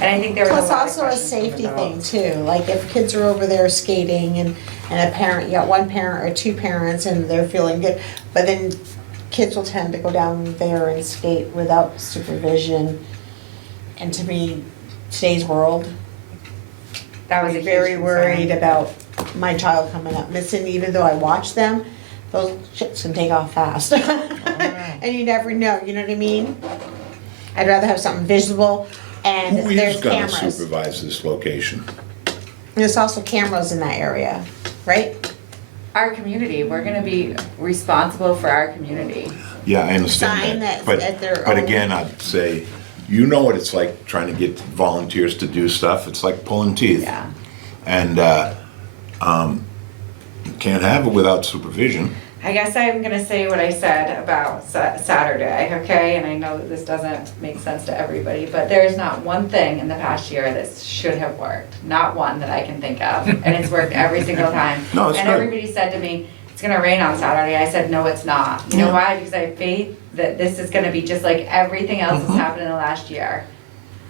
And I think there was Plus a lot of also a questions from safety thing adults. too, like if kids are over there skating and a parent, you got one parent or two parents and they're feeling good, but then kids will tend to go down there and skate without supervision. And to me, today's world, That was a I'm huge very concern. worried about my child coming up missing, even though I watch them, those shits can take off fast. And you never know, you know what I mean? I'd rather have something visible and Who there's is gonna cameras. supervise this location? There's also cameras in that area, right? Our community, we're gonna be responsible for our community. Yeah, I Sign understand that that, at their but own- again, I'd say, you know what it's like trying to get volunteers to do stuff, it's like pulling teeth. Yeah. And, you can't have it without supervision. I guess I'm gonna say what I said about Saturday, okay? And I know that this doesn't make sense to everybody, but there is not one thing in the past year that should have worked. Not one that I can think of, and it's worked every single time. No, it's And good. everybody said to me, it's gonna rain on Saturday. I said, no, it's not. You know why? Because I have faith that this is gonna be just like everything else that's happened in the last year.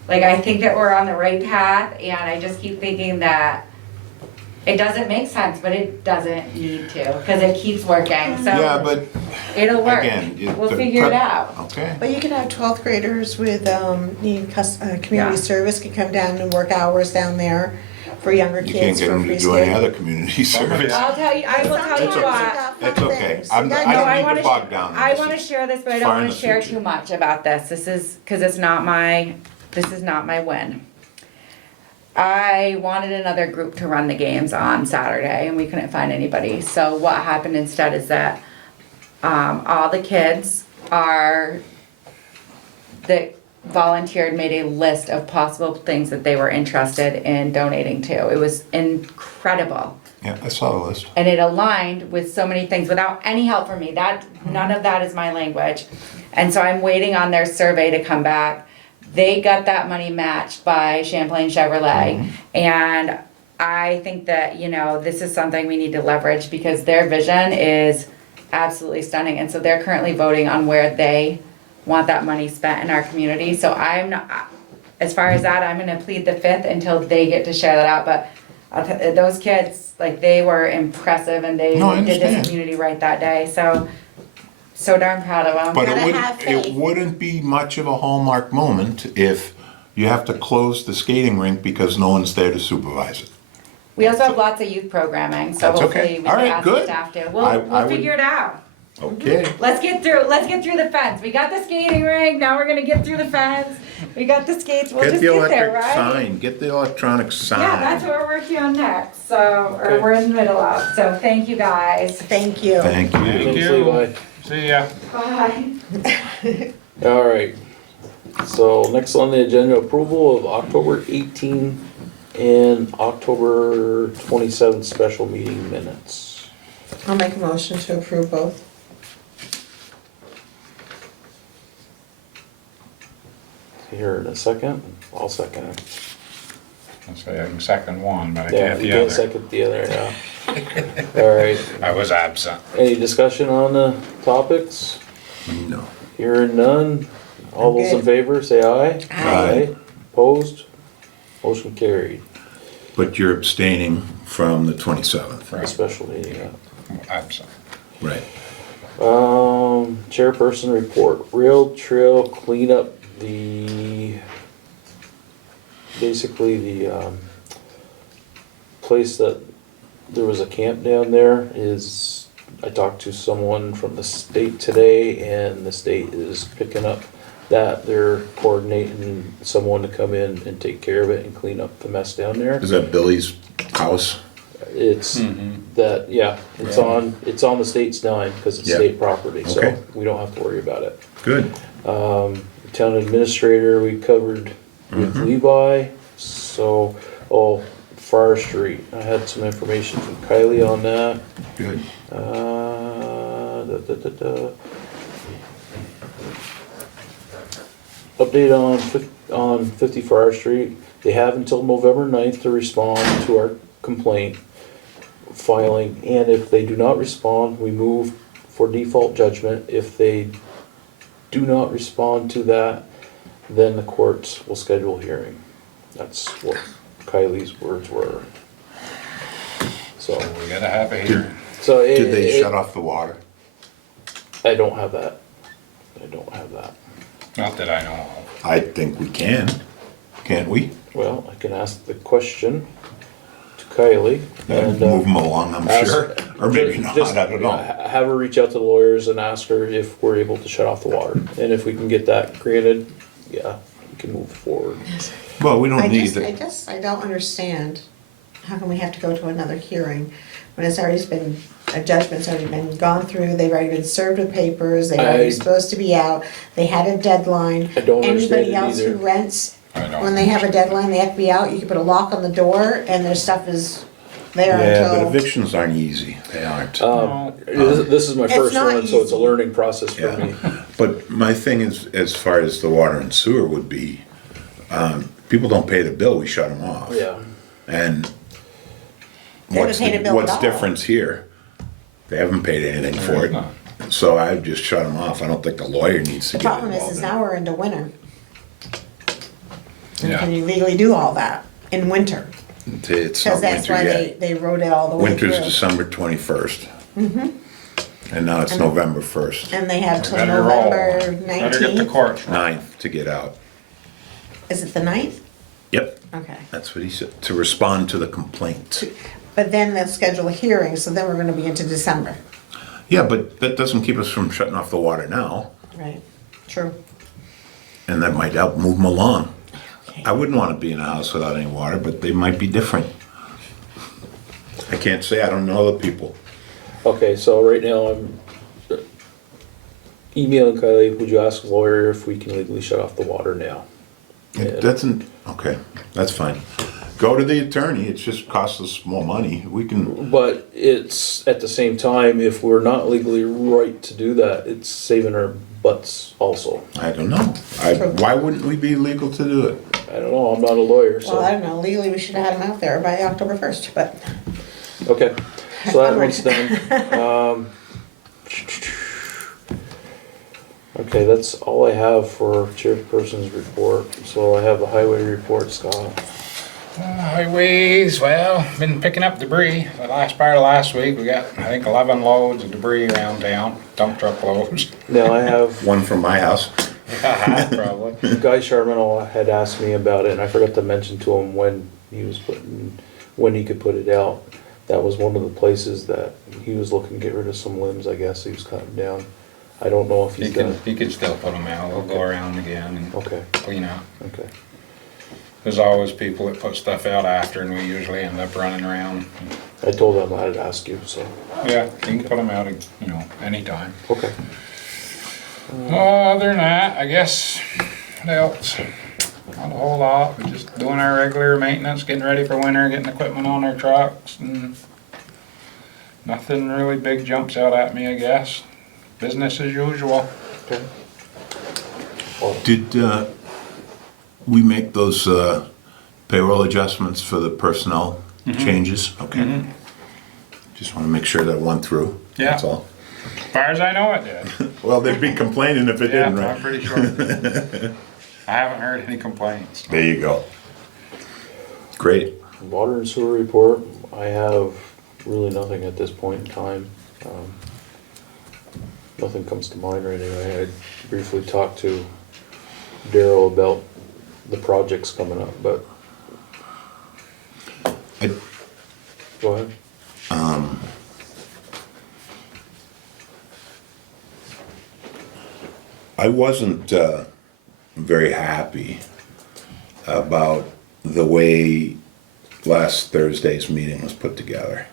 Like, I think that we're on the right path, and I just keep thinking that it doesn't make sense, but it doesn't need to, because it keeps working, so. Yeah, but It'll work. again. We'll figure it out. Okay. But you can have 12th graders with, need community Yeah. service, can come down and work hours down there for younger You can't kids get for them free to do any skate. other community service. I'll tell you, I will tell you That's okay. what. It's okay. I I No, don't I need wanna to bog down. in I this. wanna share this, but I don't far in wanna the share future. too much about this. This is, cause this is not my win. I wanted another group to run the games on Saturday and we couldn't find anybody. So what happened instead is that, all the kids that volunteered made a list of possible things that they were interested in donating to. It was incredible. Yeah, I saw the list. And it aligned with so many things without any help from me. None of that is my language. And so I'm waiting on their survey to come back. They got that money matched by Champlain Chevrolet. And I think that, this is something we need to leverage because their vision is absolutely stunning. And so they're currently voting on where they want that money spent in our community. So I'm not, as far as that, I'm gonna plead the fifth until they get to share that out. But those kids, like, they were impressive and they No, I did understand. this community right that day. So darn proud of them. But Gotta have faith. it wouldn't be much of a Hallmark moment if you have to close the skating rink because no one's there to supervise it. We also have lots of youth programming, so That's hopefully okay. we All can right, ask the good. staff to. I We'll would- figure it out. Okay. Let's get through the fence. We got the skating rink, now we're gonna get through the fence. We got the skates, we'll Get just the get there, electric right? sign, get the electronic sign. Yeah, that's what we're working on next, or we're in the middle of, so thank you guys. Thank you. Thank you. Thank Thanks, you. Levi. See ya. Bye. All right. So next on the agenda, approval of October 18 and October 27 special meeting minutes. I'll make a motion to approve both. Here in a second, I'll second it. I'll say I can second one, but I Yeah, can't you the can't other. second the other, yeah. All right, I was absent. any discussion on the topics? No. Hearing none, all I'm those in good. favor, say aye. Aye. Opposed? Motion carried. But you're abstaining from the 27th. The Right. special meeting, yeah. Absent. Right. Chairperson report, rail trail cleanup, basically the place that there was a camp down there is, I talked to someone from the state today and the state is picking up that, they're coordinating someone to come in and take care of it and clean up the mess down there. Is that Billy's house? It's that, yeah, it's on the state's dime, cause it's Yeah. state property, so Okay. we don't have to worry about it. Good. Town administrator, we covered with Levi, so, Fire Street, I had some information from Kylie on that. Good. Update on 50 Fire Street, they have until November 9th to respond to our complaint. filing, and if they do not respond, we move for default judgment. If they do not respond to that, then the courts will schedule a hearing. That's what Kylie's words were. So, We gotta have a hearing. so it, Did they it- shut off the water? I don't have that. I don't have that. Not that I know of. I think we can, can't we? Well, I can ask the question to Kylie and Move them along, I'm ask- sure, or maybe not, just I don't know. Have her reach out to the lawyers and ask her if we're able to shut off the water, and if we can get that granted, yeah, we can move forward. Well, we I don't need just, I it. guess I don't understand, how come we have to go to another hearing when it's already been, a judgment's already been gone through, they've already been served with papers, they're I- already supposed to be out, they had a deadline. I don't understand Anybody it else who either. rents, I don't. when they have a deadline, they have to be out, you can put a lock on the door and their stuff is there Yeah, but until. evictions aren't easy, they aren't. This is my It's first not one, so it's a easy. learning process for Yeah, me. but my thing is, as far as the water and sewer would be, people don't pay the bill, we shut them off. Yeah, And They haven't what's, paid a bill what's at all. difference here? They haven't paid anything for it, so I just shut them off, I don't think the lawyer needs to The get problem involved is in it. now we're into winter. And Yeah. can you legally do all that in winter? It's Cause not that's winter why yet. they wrote it all the way through. Winter's December 21st. And now it's November 1st, And they have till Better roll. November Better get the 19th. courts. 9th to get out. Is it the 9th? Yep, Okay. that's what he said, to respond to the complaint. But then they'll schedule a hearing, so then we're gonna be into December. Yeah, but that doesn't keep us from shutting off the water now, Right. True. and that might help move them along. Okay. I wouldn't want to be in a house without any water, but they might be different. I can't say, I don't know the people. okay, so right now I'm emailing Kylie, would you ask the lawyer if we can legally shut off the water now? It doesn't, okay, that's fine. Go to the attorney, it just costs us more money, we can, But it's, at the same time, if we're not legally right to do that, it's saving our butts also. I don't know. Why wouldn't we be legal to do it? I don't know, I'm not a lawyer, Well, I so, don't know, legally we should have had them out there by October 1st, but okay, so that Onward. one's done. Okay, that's all I have for chairperson's report, so I have the highway report, Scott. Highways, well, been picking up debris. The last part of last week, we got, I think, 11 loads of debris around town, dump truck loads. Now, I have, One from my house. Probably. Guy Charman had asked me about it, and I forgot to mention to him when he could put it out. That was one of the places that he was looking to get rid of some limbs, I guess, he was cutting down. I don't know if He he's done. can still put them out, we'll go around again and Okay, clean up. okay. There's always people that put stuff out after and we usually end up running around. I told him I'd ask you, so, Yeah, you can put them out, anytime. okay. Other than that, I guess, what else? Not a whole lot, we're just doing our regular maintenance, getting ready for winter, getting equipment on our trucks, and nothing really big jumps out at me, I guess. Business as usual. Okay. Did we make those payroll adjustments for the personnel changes? Okay. Just want to make sure that went through, Yeah. that's all. As far as I know it did. Well, they'd be complaining if it Yeah, didn't, I'm right? pretty sure. I haven't heard any complaints. There you go. Great. Water and sewer report, I have really nothing at this point in time. Nothing comes to mind right away. I briefly talked to Daryl about the projects coming up, but I, go ahead. I wasn't very happy about the way last Thursday's meeting was put together.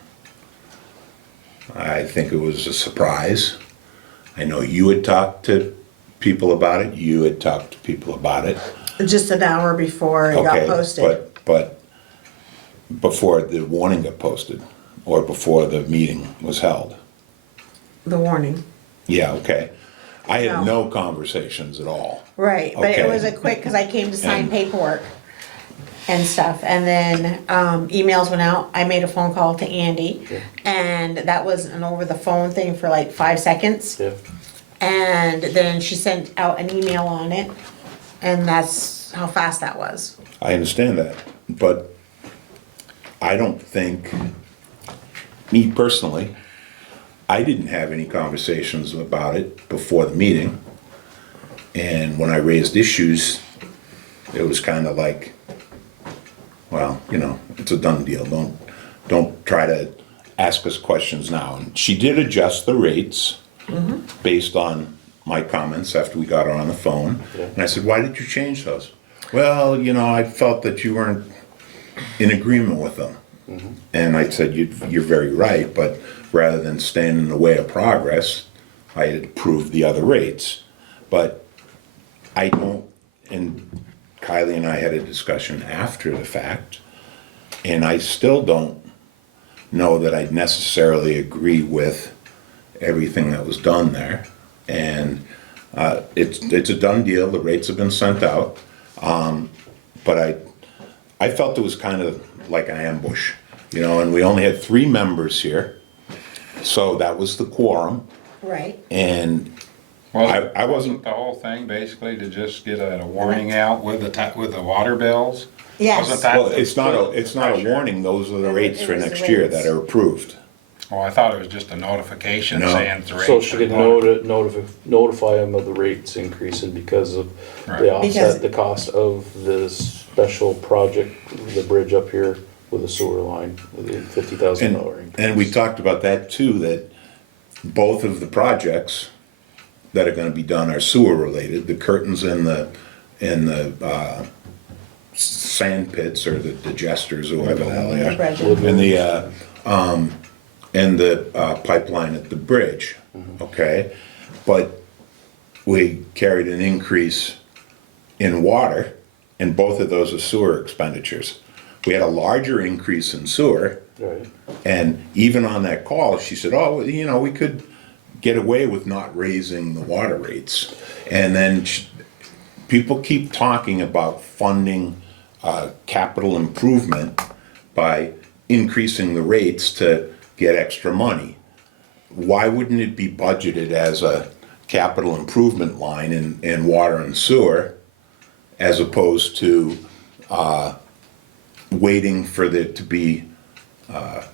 I think it was a surprise. I know you had talked to people about it, you had talked to people about it. just an hour before it got Okay, posted. but before the warning got posted, or before the meeting was held. The warning. Yeah, okay. I had No. no conversations at all. Right, but it Okay. was a quick, because I came to sign And- paperwork. and stuff. And then emails went out. I made a phone call to Andy, and that was an over the phone thing for like 5 seconds. Yeah. And then she sent out an email on it, and that's how fast that was. I understand that, but I don't think, me personally, I didn't have any conversations about it before the meeting. And when I raised issues, it was kind of like, well, you know, it's a done deal. Don't try to ask us questions now. And she did adjust the rates based on my comments after we got her on the phone. Yeah. And I said, why did you change those? Well, you know, I felt that you weren't in agreement with them. And I said, you're very right, but rather than stand in the way of progress, I had approved the other rates. But I don't, and Kylie and I had a discussion after the fact, and I still don't know that I'd necessarily agree with everything that was done there. And it's a done deal, the rates have been sent out. But I felt it was kind of like an ambush, you know, and we only had 3 members here. So that was the quorum, Right. and Well, I wasn't, the whole thing basically to just get a warning out with the water bills? Yes. Wasn't that well, the- it's not a pressure? warning, those are the It rates for was the next year rates. that are approved. Oh, I thought it was just a notification No. saying the rates. So she are could going. notify them of the rates increasing because of, Right. they Because- offset the cost of the special project, the bridge up here with the sewer line, with the $50,000 increase. And we talked about that too, that both of the projects that are gonna be done are sewer related, the curtains and the sand pits or the digesters or whatever the hell they are. Bridget. And the pipeline at the bridge, okay? But we carried an increase in water, and both of those are sewer expenditures. We had a larger increase in sewer, Right. and even on that call, she said, oh, you know, we could get away with not raising the water rates. And then people keep talking about funding capital improvement by increasing the rates to get extra money. Why wouldn't it be budgeted as a capital improvement line in water and sewer as opposed to waiting for there to be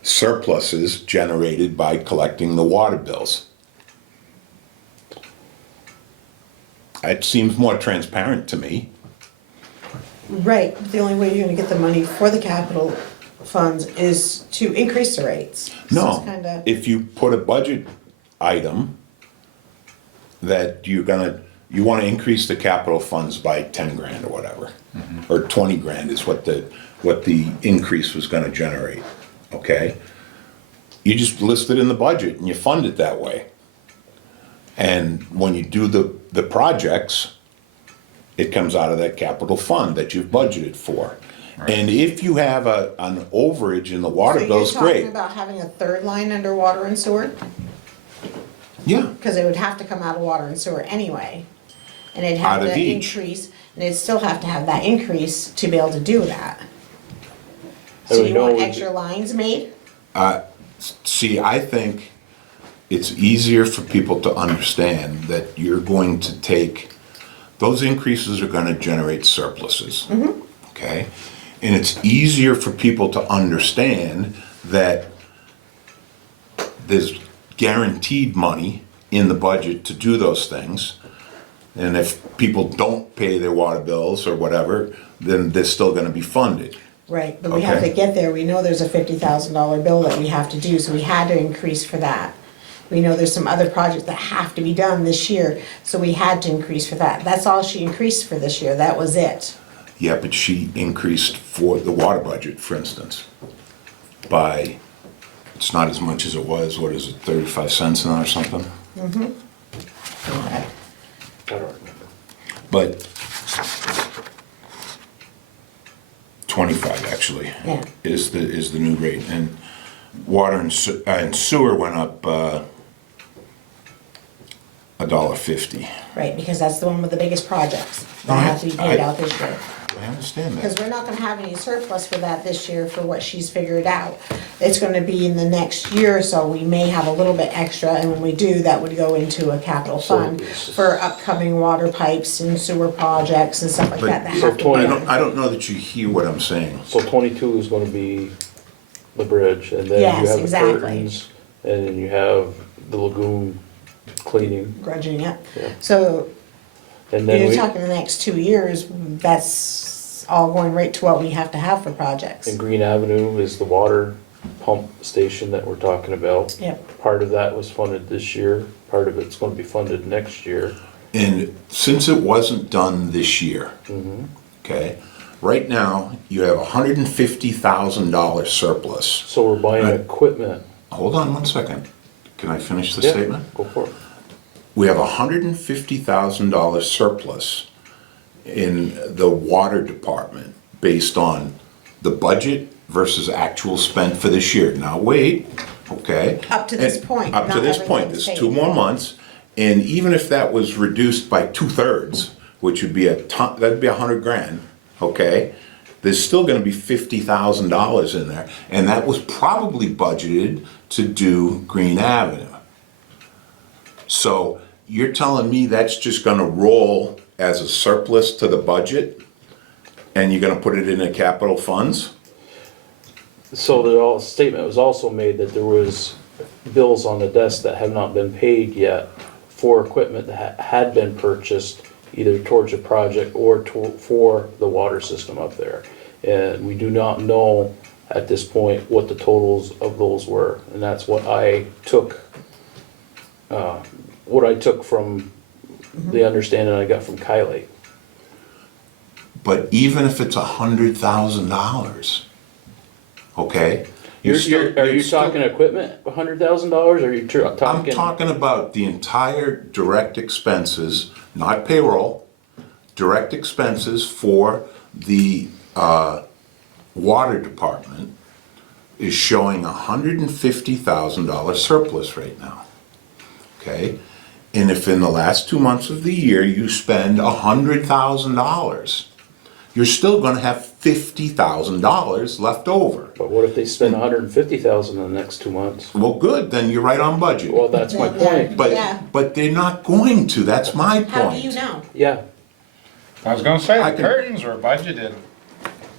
surpluses generated by collecting the water bills? It seems more transparent to me. Right, the only way you're gonna get the money for the capital funds is to increase the rates. So No, it's kinda- if you put a budget item that you wanna increase the capital funds by 10 grand or whatever, or 20 grand is what the increase was gonna generate, okay? You just list it in the budget and you fund it that way. And when you do the projects, it comes out of that capital fund that you've budgeted for. And if you have an overage in the water So bills, you're talking great. about having a third line under water and sewer? Yeah, Cause it would have to come out of water and sewer anyway. And it'd have Out of to each. increase, and it'd still have to have that increase to be able to do that. And So we you know want we- extra lines made? see, I think it's easier for people to understand that you're going to take, those increases are gonna generate surpluses. Okay? And it's easier for people to understand that there's guaranteed money in the budget to do those things. And if people don't pay their water bills or whatever, then they're still gonna be funded. Right, but we have Okay. to get there, we know there's a $50,000 bill that we have to do, so we had to increase for that. We know there's some other projects that have to be done this year, so we had to increase for that. That's all she increased for this year, that was it. Yeah, but she increased for the water budget, for instance, by, it's not as much as it was, what is it, 35 cents now or something? Okay. I don't remember. But 25 actually Yeah. is the new rate, and water and sewer went up $1.50. Right, because that's the one with the biggest projects that have to be paid out this year. I understand Because that. we're not gonna have any surplus for that this year for what she's figured out. It's gonna be in the next year or so, we may have a little bit extra, and when we do, that would go into a capital So fund it's- for upcoming water pipes and sewer projects and stuff like But- that that So have to be 20 done. I don't know that you hear what I'm saying. So 22 is gonna be the bridge, and then you Yes, have the exactly. curtains, and then you have the lagoon cleaning, Grudging it. Yeah. So and then you're we, talking the next 2 years, that's all going right to what we have to have for projects. and Green Avenue is the water pump station that we're talking about. Yep. Part of that was funded this year, part of it's gonna be funded next year. And since it wasn't done this year, okay, right now, you have $150,000 surplus. So we're buying Right. equipment. Hold on one second. Can I finish the Yeah, statement? Go for it. We have $150,000 surplus in the water department based on the budget versus actual spent for this year. Now, wait, okay? Up to this And point, Up to not this point, everything's there's paid. 2 more months, and even if that was reduced by 2/3, which would be a ton, that'd be 100 grand, okay? There's still gonna be $50,000 in there, and that was probably budgeted to do Green Avenue. So you're telling me that's just gonna roll as a surplus to the budget? And you're gonna put it into capital funds? So the statement was also made that there was bills on the desk that have not been paid yet for equipment that had been purchased either towards a project or for the water system up there. And we do not know at this point what the totals of those were. And that's what I took from the understanding I got from Kylie. But even if it's $100,000, okay? Are you're you still- talking equipment, $100,000, or are you I'm talking? talking about the entire direct expenses, not payroll, direct expenses for the water department is showing $150,000 surplus right now. Okay? And if in the last 2 months of the year you spend $100,000, you're still gonna have $50,000 left over. But what if they spend $150,000 in the next 2 months? Well, good, then you're right on budget. Well, that's my point. Yeah. But they're not going to, that's my point. How do you know? Yeah, I was gonna say, I the can- curtains were budgeted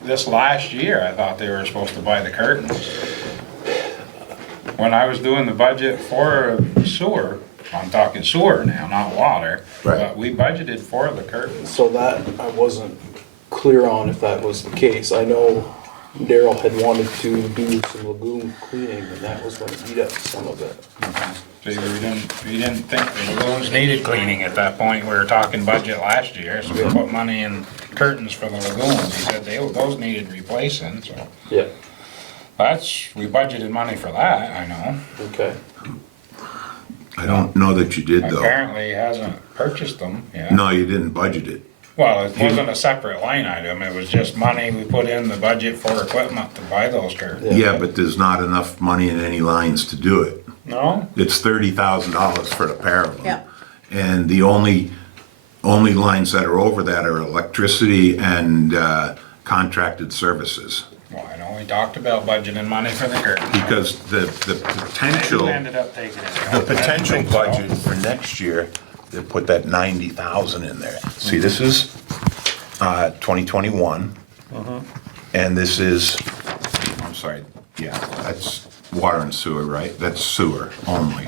this last year. I thought they were supposed to buy the curtains. When I was doing the budget for sewer, I'm talking sewer now, not water. Right. But we budgeted for the curtains. so that I wasn't clear on if that was the case. I know Daryl had wanted to do some lagoon cleaning, and that was gonna eat up some of it. See, we didn't think the lagoons needed cleaning at that point. We were talking budget last year, so we put money in curtains for the lagoons. He said those needed replacing, so Yeah, we budgeted money for that, I know. okay. I don't know that you did though. Apparently he hasn't purchased them yet. No, you didn't budget it. Well, it wasn't a separate line item, it was just money we put in the budget for equipment to buy those curtains. Yeah, but there's not enough money in any lines to do it. No? It's $30,000 for the pair of them. Yeah. And the only lines that are over that are electricity and contracted services. Well, I know we talked about budgeting money for the curtains. Because the potential. Who ended up taking it? The potential budget for next year, they put that 90,000 in there. See, this is 2021, and this is, I'm sorry, yeah, that's water and sewer, right? That's sewer only.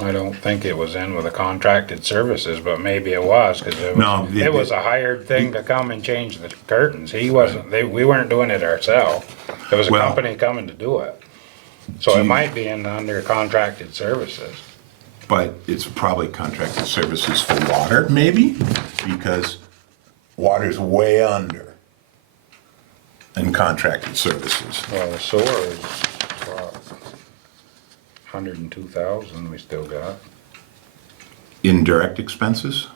I don't think it was in with the contracted services, but maybe it was, cause No, it was a hired thing to come and change the curtains. He wasn't, we weren't doing it ourselves. It was a Well- company coming to do it. So it Gee. might be in under contracted services. But it's probably contracted services for water, maybe? Because water's way under in contracted services. Well, the sewer is, what, 102,000 we still got. Indirect expenses?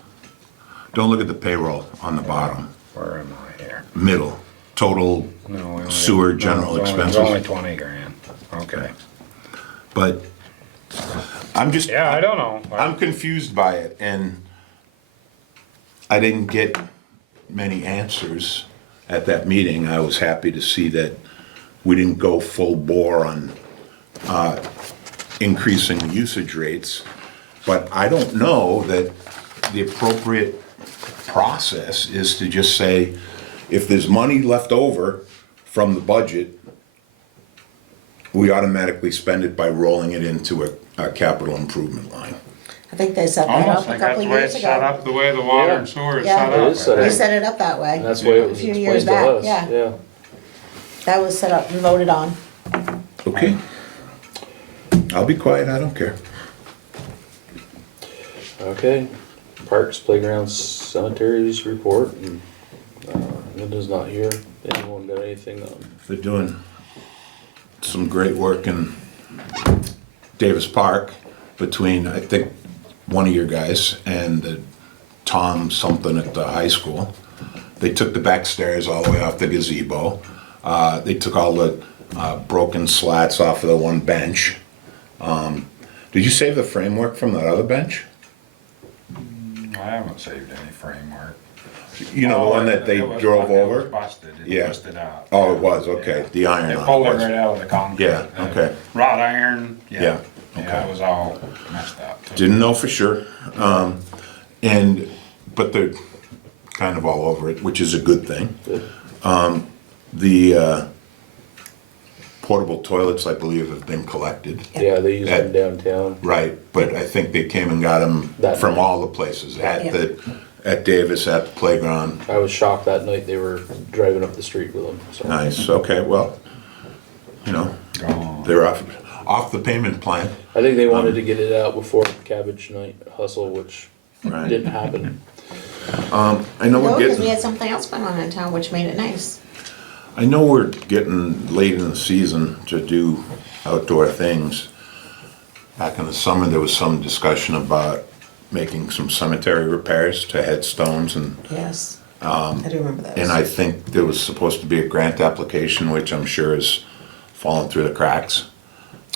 Don't look at the payroll on the bottom, Where am I here? middle, total No, we only- sewer no, general it's expenses. only 20 grand, okay. But I'm just. Yeah, I don't know. I'm confused by it, and I didn't get many answers at that meeting. I was happy to see that we didn't go full bore on increasing the usage rates. But I don't know that the appropriate process is to just say, if there's money left over from the budget, we automatically spend it by rolling it into a capital improvement line. I think they set I that almost up a think that's couple the of way years it's set ago. up, the way the water Yeah. and sewer is Yeah. set It up. is set We up. set it up that way. And that's the way it was A few explained years to back, us. yeah. That was set up and voted on. Okay? I'll be quiet, I don't care. Okay, parks, playgrounds, cemeteries report, and, Linda's not here. Anyone got anything on? They're doing some great work in Davis Park between, I think, one of your guys and Tom something at the high school. They took the back stairs all the way off the gazebo. They took all the broken slats off of the one bench. Did you save the framework from that other bench? I haven't saved any framework. You know, the one that they It was- drove It was over? busted, Yeah. it busted out. Oh, it was, okay, Yeah. the iron They on it pulled it was. right out of the concrete. Yeah, The okay. Wrought iron, Yeah, yeah, okay. yeah, it was all messed up. too. Didn't know for sure. But they're kind of all over it, which is a good thing. The portable toilets, I believe, have been collected. Yeah, they use them At- downtown. Right, but I think they came and got them That from night. all the places, Yeah. at Davis, at the playground. I was shocked that night they were driving up the street with them, so. Nice, okay, well, you know, Gone. they're off the payment plan. I think they wanted to get it out before Cabbage Night hustle, which Right. didn't happen. I know No, we're because we getting, had something else going on in town, which made it nice. I know we're getting late in the season to do outdoor things. Back in the summer, there was some discussion about making some cemetery repairs to headstones and Yes. I do remember those. And I think there was supposed to be a grant application, which I'm sure has fallen through the cracks.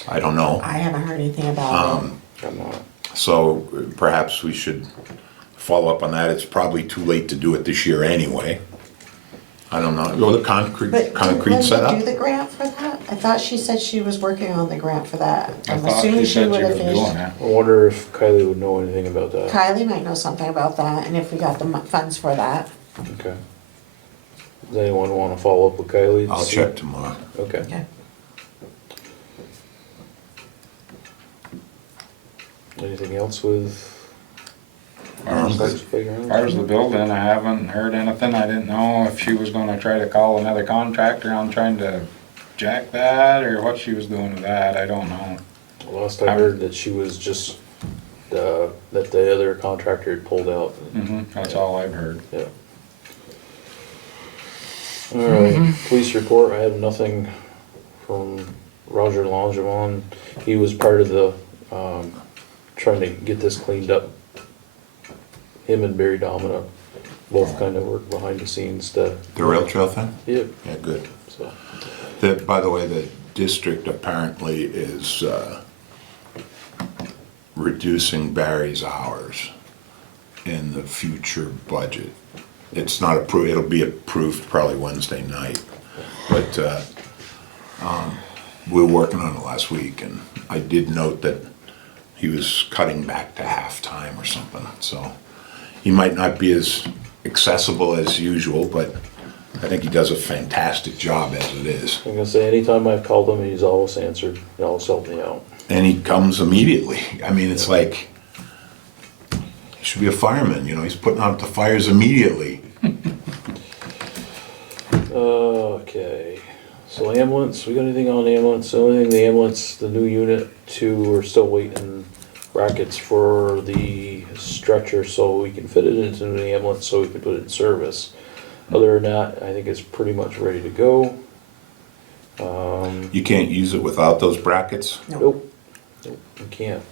I don't know. I haven't heard anything about it. I'm not. So perhaps we should follow up on that. It's probably too late to do it this year anyway. I don't know. Well, the concrete But concrete did set Linda up? do the grant for that? I thought she said she was working on the grant for that. I I'm thought assuming she she said would she have was doing finished. that. I wonder if Kylie would know anything about that. Kylie might know something about that, and if we got the funds for that. Okay. Does anyone wanna follow up with Kylie? to I'll see? check tomorrow. Okay. Okay. Anything else with Far parks, as playgrounds? the building, I haven't heard anything. I didn't know if she was gonna try to call another contractor on trying to jack that or what she was doing with that. I don't know. Last I heard that she was just, that the other contractor had pulled out. That's all I've heard. Yeah. Alright, police report, I have nothing from Roger Langevin. He was part of the, trying to get this cleaned up. Him and Barry Domina both kind of work behind the scenes to, The rail trail thing? yeah, Yeah, good. so. By the way, the district apparently is reducing Barry's hours in the future budget. It's not approved, it'll be approved probably Wednesday night. But we were working on it last week, and I did note that he was cutting back to half-time or something, so he might not be as accessible as usual, but I think he does a fantastic job as it is. I'm gonna say, anytime I've called him, he's always answered, he always helped me out. And he comes immediately. I mean, it's like, he should be a fireman, you know, he's putting out the fires immediately. Okay, so ambulance, we got anything on ambulance? The only thing, the ambulance, the new unit 2, we're still waiting brackets for the stretcher so we can fit it into the ambulance so we can put it in service. Other than that, I think it's pretty much ready to go. You can't use it without those brackets? Nope, nope, we can't.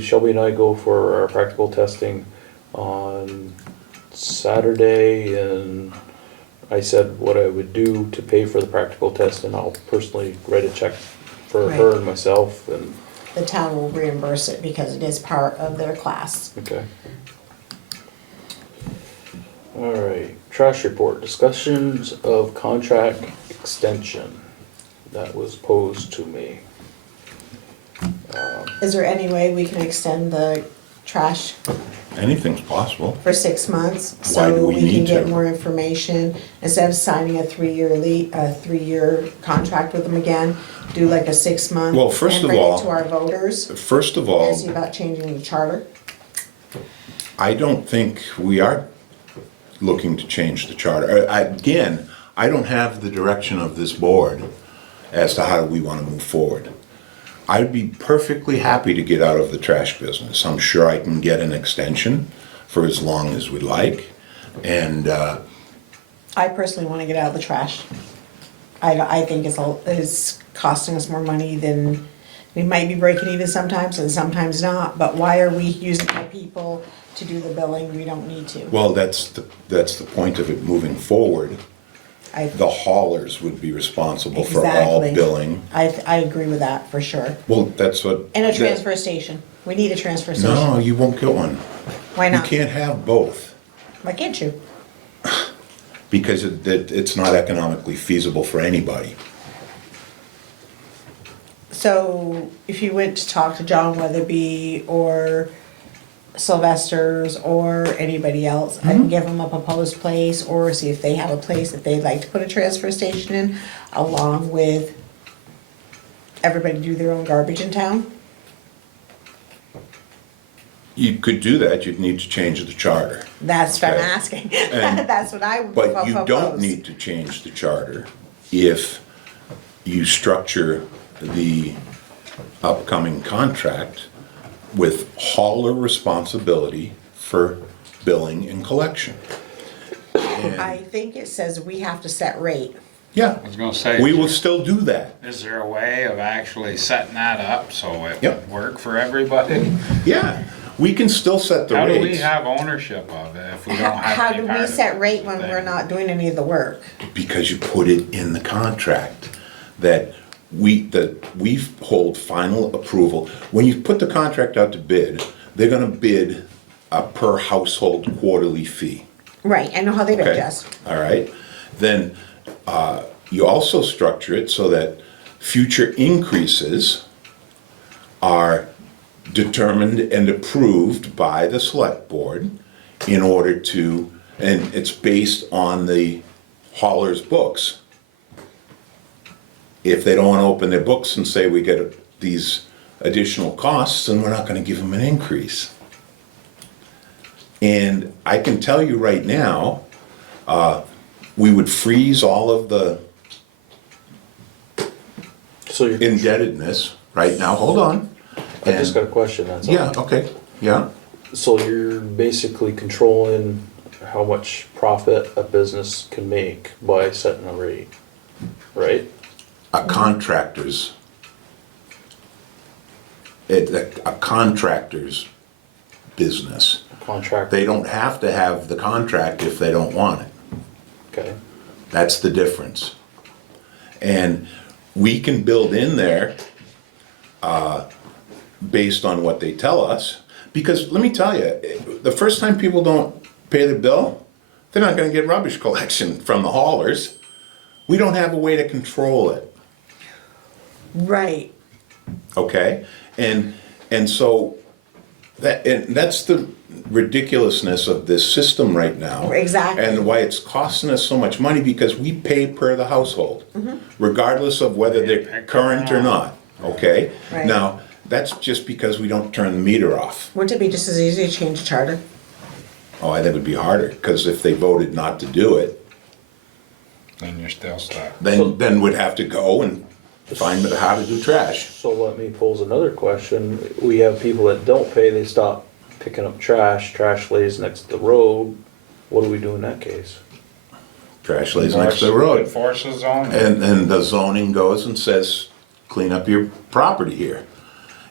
Shelby and I go for our practical testing on Saturday, and I said what I would do to pay for the practical test, and I'll personally write a check for her Right. and myself, and the town will reimburse it because it is part of their class. Okay. All right, trash report, discussions of contract extension. That was posed to me. Is there any way we can extend the trash Anything's possible. for 6 months? Why do So we we can need get to? more information, instead of signing a 3-year contract with them again, do like a 6-month. Well, first and of bring it all- to our voters, First of all, and see about changing the charter. I don't think we are looking to change the charter. Again, I don't have the direction of this board as to how we want to move forward. I'd be perfectly happy to get out of the trash business. I'm sure I can get an extension for as long as we'd like. And I personally wanna get out of the trash. I think it's costing us more money than, we might be breaking even sometimes and sometimes not, but why are we using our people to do the billing? We don't need to. well, that's the point of it moving forward. I, The haulers would be responsible for all Exactly. billing. I agree with that for sure. Well, that's what. And a that- transfer station. We need a transfer station. No, you won't get one. Why You not? can't have both. Why can't you? Because it's not economically feasible for anybody. So if you went to talk to John Weatherby or Sylvester's or anybody else, I can give them a proposed place or see if they have a place that they'd like to put a transfer station in, along with everybody do their own garbage in town. You could do that, you'd need to change the charter. That's what I'm Okay. asking. And- That's what I would But you propose. don't need to change the charter if you structure the upcoming contract with hauler responsibility for billing and collection. I think it says we have to set rate. Yeah, I was gonna say. we will still do that. Is there a way of actually setting that up so it Yep. would work for everybody? Yeah, we can still set the How do we rates have ownership of it if we don't have How any do part we of set it? rate when we're not doing any of the work? because you put it in the contract that we hold final approval. When you put the contract out to bid, they're gonna bid a per household quarterly fee. Right, I know how they do it, Okay, Jess. all right. Then you also structure it so that future increases are determined and approved by the select board in order to, and it's based on the hauler's books. If they don't want to open their books and say we get these additional costs, then we're not going to give them an increase. And I can tell you right now, we would freeze all of the So you're, indebtedness right now. Hold on. I just got a question, that's all. Yeah, okay, yeah. So you're basically controlling how much profit a business can make by setting a rate, right? A contractor's, a contractor's business. Contract, They don't have to have the contract if they don't want it. okay, That's the difference. And we can build in there, based on what they tell us, because let me tell you, the first time people don't pay the bill, they're not gonna get rubbish collection from the haulers. We don't have a way to control it, Right. okay? And so, and that's the ridiculousness of this system right now. Exactly. And why it's costing us so much money, because we pay per the household, regardless of whether they're current or not, okay? Right. Now, that's just because we don't turn the meter off. Wouldn't it be just as easy to change the charter? Oh, I think it would be harder, because if they voted not to do it, Then you're still stuck. then we'd have to go and find how to do trash. so let me pose another question. We have people that don't pay, they stop picking up trash, trash lays next to the road. What do we do in that case? Trash lays next to the road. Enforces on. And the zoning goes and says, clean up your property here.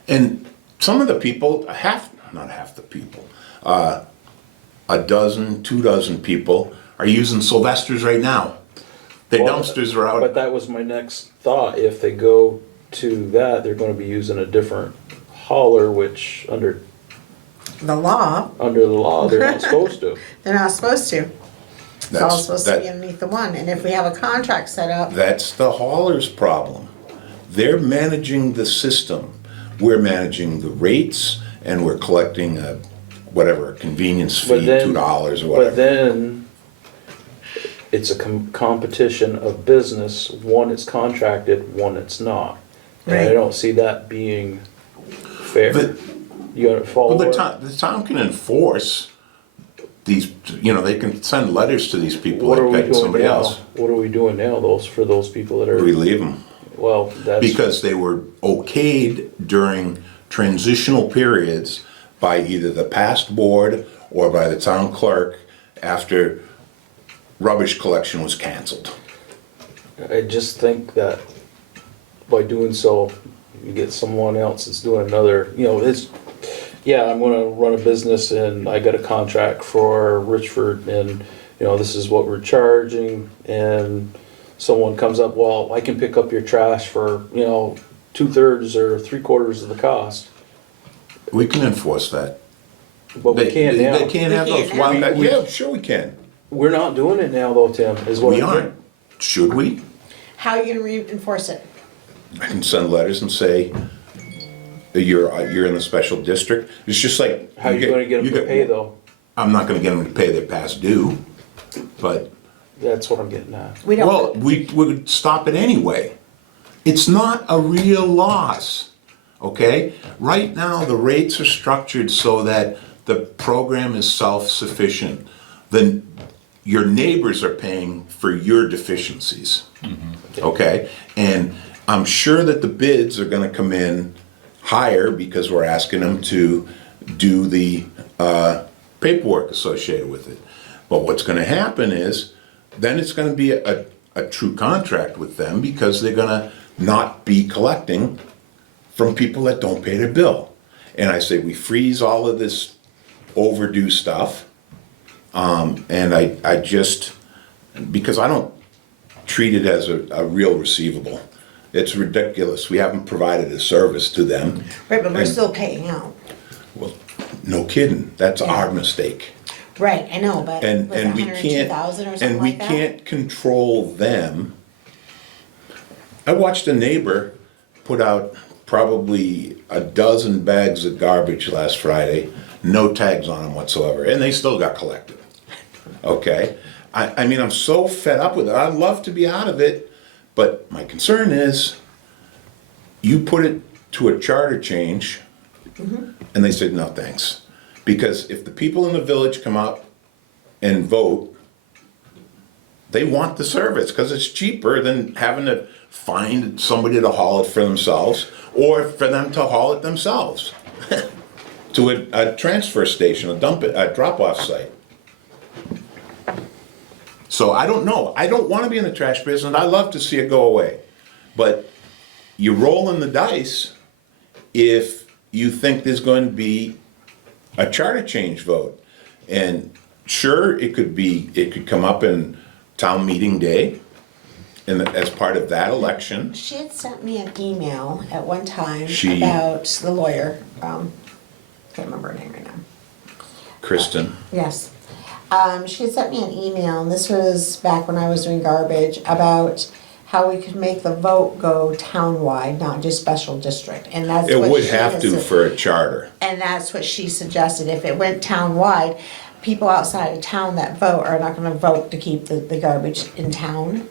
And some of the people, not half the people, a dozen, 2 dozen people are using Sylvester's right now. Their Well, dumpsters are But out. that was my next thought, if they go to that, they're gonna be using a different hauler, which under The law, the law, they're not supposed to. they're not supposed to. It's all That's- supposed to be that- underneath the one, and if we have a contract set up, That's the hauler's problem. They're managing the system. We're managing the rates, and we're collecting a, whatever, a convenience But fee, then- $2 or But whatever. then, it's a competition of business, one it's contracted, one it's not. And I Right. don't see that being fair. But- You gotta follow. Well, it. the town can enforce these, they can send letters to these people What are like we that and doing somebody now? else. What are we doing now, for those people that are, Relieve them. well, that's. Because they were okayed during transitional periods by either the past board or by the town clerk after rubbish collection was canceled. I just think that by doing so, you get someone else that's doing another, I'm gonna run a business and I got a contract for Richford and, this is what we're charging, and someone comes up, well, I can pick up your trash for, 2/3 or 3/4 of the cost, We can enforce that. but we can't now. They can't have We those. can't Well, now. yeah, sure we can. We're not doing it now though, Tim, is what We I'm aren't. Should we? how are you gonna enforce it? I can send letters and say, you're in the special district. It's just like. How you gonna get them to pay though? I'm not gonna get them to pay their past due, but, That's what I'm getting at. We don't. well, we would stop it anyway. It's not a real loss, okay? Right now, the rates are structured so that the program is self-sufficient. Then your neighbors are paying for your deficiencies, okay? And I'm sure that the bids are gonna come in higher because we're asking them to do the paperwork associated with it. But what's gonna happen is, then it's gonna be a true contract with them because they're gonna not be collecting from people that don't pay their bill. And I say, we freeze all of this overdue stuff. And I just, because I don't treat it as a real receivable. It's ridiculous. We haven't provided a service to them. Right, but we're and- still paying out. Well, no kidding. That's our mistake. Right, I know, but And, was it and we 102,000 or can't, something and we like that? can't control them. I watched a neighbor put out probably a dozen bags of garbage last Friday, no tags on them whatsoever, and they still got collected. Okay? I mean, I'm so fed up with it. I'd love to be out of it, but my concern is, you put it to a charter change, and they said, no, thanks. Because if the people in the village come up and vote, they want the service, because it's cheaper than having to find somebody to haul it for themselves, or for them to haul it themselves to a transfer station, a drop-off site. So I don't know. I don't want to be in the trash business. I love to see it go away. But you're rolling the dice if you think there's going to be a charter change vote. And sure, it could come up in town meeting day as part of that election. She had sent me an email at one time She- about the lawyer, can't remember her name right now. Kristen, Yes. She had sent me an email, and this was back when I was doing garbage, about how we could make the vote go townwide, not just special district, and that's it what would she have has to said. for a charter. And that's what she suggested, if it went townwide, people outside of town that vote are not gonna vote to keep the garbage in town,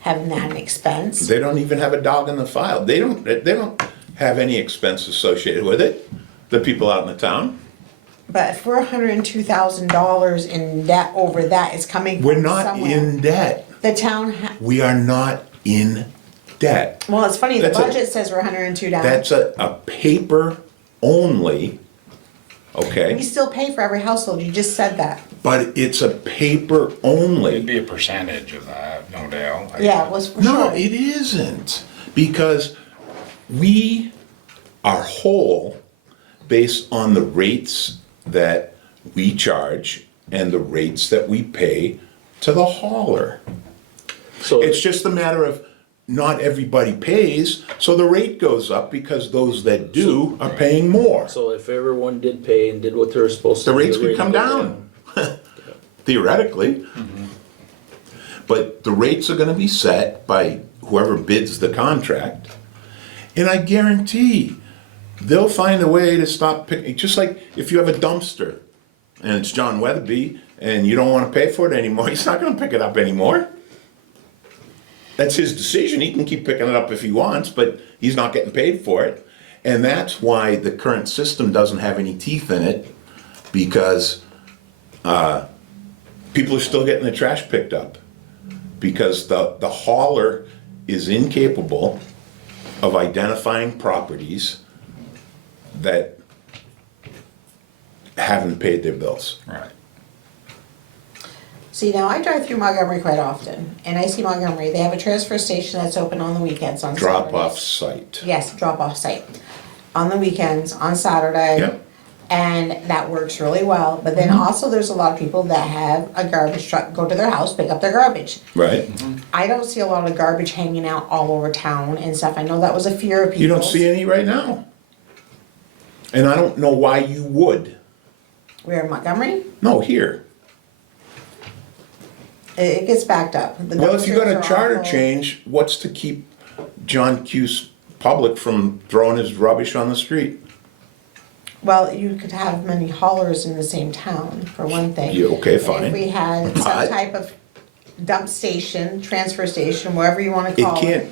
having that an expense. They don't even have a dog in the file. They don't have any expense associated with it, the people out in the town. But if we're $102,000 in debt over that, it's coming We're from not somewhere. in debt. The town, We are not in debt. well, it's funny, the That's a- budget says we're 102 down. That's a paper only, We okay? still pay for every household, you just said that. But it's a paper It'd only. be a percentage of that, no doubt. Yeah, it was for No, sure. it isn't, because we are whole based on the rates that we charge and the rates that we pay to the hauler. So, It's just a matter of not everybody pays, so the rate goes up because those that do are paying more. So if everyone did pay and did what they were supposed to The do. rates rate could come go down, theoretically. But the rates are gonna be set by whoever bids the contract. And I guarantee they'll find a way to stop picking, just like if you have a dumpster and it's John Weatherby and you don't wanna pay for it anymore, he's not gonna pick it up anymore. That's his decision. He can keep picking it up if he wants, but he's not getting paid for it. And that's why the current system doesn't have any teeth in it, because people are still getting the trash picked up. Because the hauler is incapable of identifying properties that haven't paid their bills. Right. See, now I drive through Montgomery quite often, and I see Montgomery, they have a transfer station that's open on the weekends, on Saturdays. Drop-off site. Yes, drop-off site, on the weekends, on Saturday. Yep. And that works really well, but then also there's a lot of people that have a garbage truck go to their house, pick up their garbage. Right? I don't see a lot of garbage hanging out all over town and stuff, I know that was a fear of people. You don't see any right now. And I don't know why you would. Where in Montgomery, No, here. it gets backed up. The Well, if you got dumpsters a are charter awful. change, what's to keep John Q's public from throwing his rubbish on the street? Well, you could have many haulers in the same town, for one thing. Yeah, okay, And fine. if we had some But- type of dump station, transfer station, whatever you wanna It call it. can't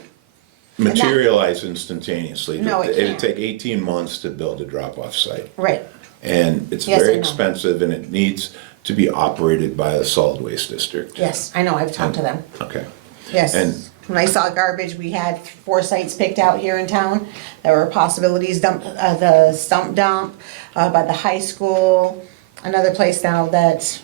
materialize instantaneously. No, it It'd can't. take 18 months to build a drop-off site. Right, And it's Yes, very I know. expensive and it needs to be operated by a solid waste district. yes, I know, I've talked to them, Okay. yes. And- When I saw garbage, we had 4 sites picked out here in town. There were possibilities, the stump dump, by the high school, another place now that,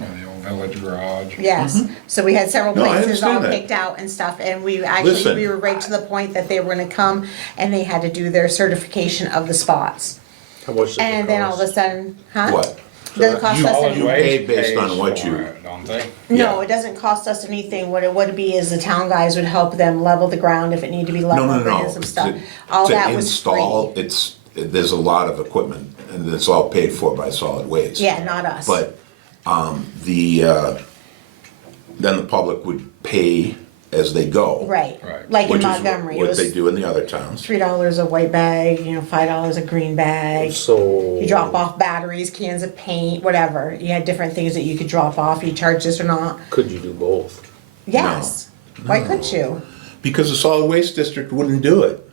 Or the old village garage. yes. So we had several No, I places all understand that. picked out and stuff, and we actually, Listen. we were right to the point that they were gonna come and they had to do their certification of the spots. How much does it And then all of a cost? sudden, huh? What? Doesn't cost You- us Solid any. you waste pay based pays on what for you- it, don't they? No, Yeah. it doesn't cost us anything. What it would be is the town guys would help them level the ground if it needed to be No, leveled, no, bring in no. some stuff. All that was free. To install, there's a lot of equipment and it's all paid for by solid waste. Yeah, not us. But, then the public would pay as they go. Right, Right. like in Which is Montgomery, it what they was do in the other towns. $3 a white bag, $5 a green bag. So. You drop off batteries, cans of paint, whatever. You had different things that you could drop off. You charge this or not. Could you do both? Yes. Why couldn't you? Because the solid waste district wouldn't do it.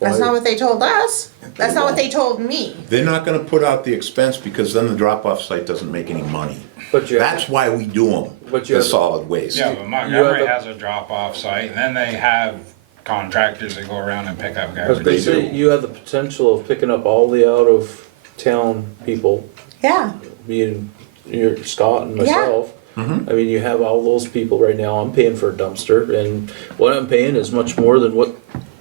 That's Why? not what they told us. That's not what they told me. They're not gonna put out the expense because then the drop-off site doesn't make any money. But you That's why we do them, But you the have- solid waste. Yeah, but Montgomery the- has a drop-off site, and then they have contractors that go around and pick up I was garbage. gonna They say, do. you have the potential of picking up all the out-of-town people, Yeah. being Scott and Yeah. myself. Mm-hmm. I mean, you have all those people right now. I'm paying for a dumpster, and what I'm paying is much more than what,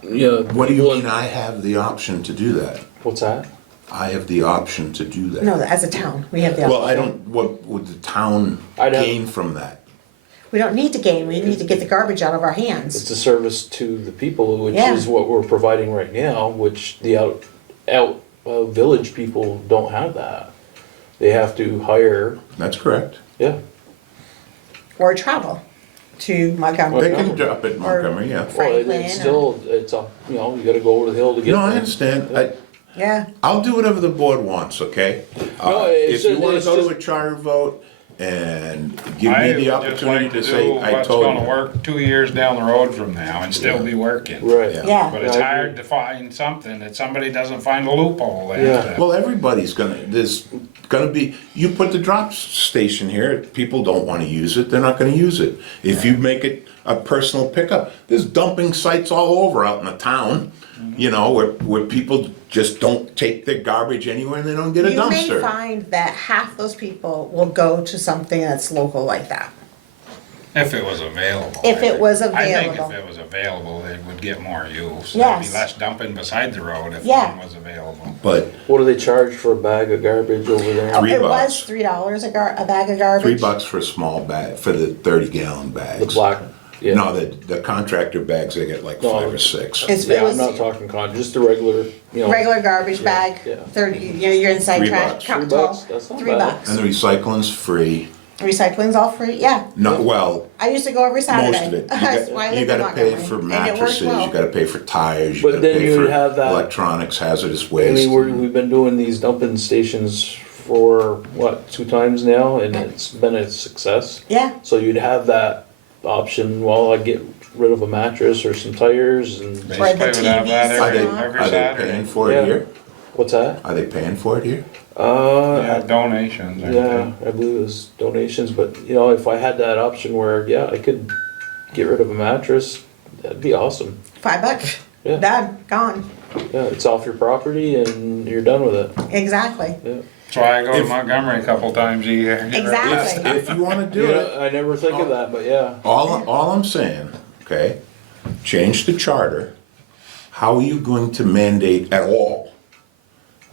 What do you mean I have the option to do that? What's that? I have the option to do that. No, as a town, we have the Well, I option. don't, what would the town I'd have- gain from that? We don't need to gain. We need to get the garbage out of our hands. It's a service to the people, which Yeah. is what we're providing right now, which the village people don't have that. They have to hire, That's correct. yeah. Or travel to Montgomery. They can drop it in Montgomery, yeah. Well, Franklin it's still, it's a, you gotta go over the hill to get No, I there. understand. Yeah. I'll do whatever the board wants, okay? No, it's If you just- wanna it's go to just- a charter vote and give I me would the just opportunity like to to say, do I what's told gonna you. work 2 years down the road from now and still be working. Right. Yeah. Yeah. But it's Yeah, I hard agree. to find something that somebody doesn't find a loophole there. Yeah. Well, everybody's there's gonna be, you put the drop station here, people don't wanna use it, they're not gonna use it. If you make it a personal pickup, there's dumping sites all over out in the town, where people just don't take their garbage anywhere and they don't get a You may dumpster. find that half those people will go to something that's local like that. If it was available. If I it think. was I think available. if it was available, they would get more use. There'd Yes. be less dumping beside the road if Yeah. one was available. But What do they charge for a bag of garbage over there? $3 It bucks. was $3 a bag of garbage. $3 for a small bag, for the 30-gallon The bags. black, Yeah. No, the contractor bags, they get like No, 5 or 6. It Yeah, was I'm not talking just a regular, you know. regular garbage bag, yeah. 30, you know, your inside $3. trash, cup $3, tall, that's not $3 bad. bucks. And the recycling's free. Recycling's all free, yeah. No, well, I used to go every Saturday. most of it. That's why I You lived in gotta pay Montgomery, for and it worked mattresses, well. you gotta pay for tires, you But gotta then pay you for would have that- electronics, hazardous I waste. mean, we've been doing these dumping stations for, what, 2 times now, and it's been a success. Yeah, So you'd have that option, well, I get rid of a mattress or some tires and, Or the Basically, we'd have that TVs Are every, they, on. every are they Saturday. paying for it Yeah. here? what's that? Are they paying for it here? Yeah, donations, I Yeah, think. I believe it was donations, but you know, if I had that option where, yeah, I could get rid of a mattress, that'd be awesome. $5, Yeah. done, gone, Yeah, it's off your property and you're done with it. exactly. Yeah. That's why I go to If- Montgomery a couple times a year. Get rid of Exactly. that If you wanna do Yeah, it, I never think of that, but yeah. all I'm saying, okay, change the charter. How are you going to mandate at all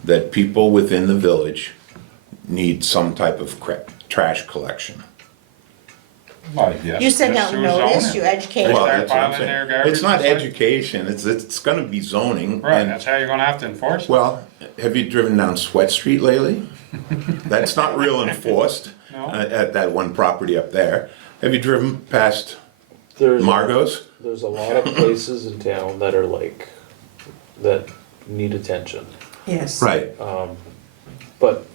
that people within the village need some type of trash collection? Well, yes, You send just out through notice, zoning. you They educate. Well, start that's what I'm piling their saying. garbage It's not just like- education, it's gonna be zoning. Right, and- that's how you're gonna have to enforce it. Well, have you driven down Sweat Street lately? That's not real enforced No. at that one property up there. Have you driven past There's Margot's? There's a lot of places in town that are like, that need attention. Yes. Right. But,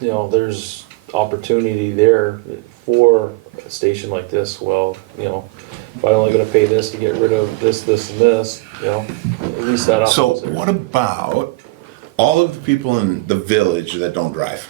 you know, there's opportunity there for a station like this, well, you know, if I'm only gonna pay this to get rid of this, this, and this, you know, at least that So option's there. what about all of the people in the village that don't drive?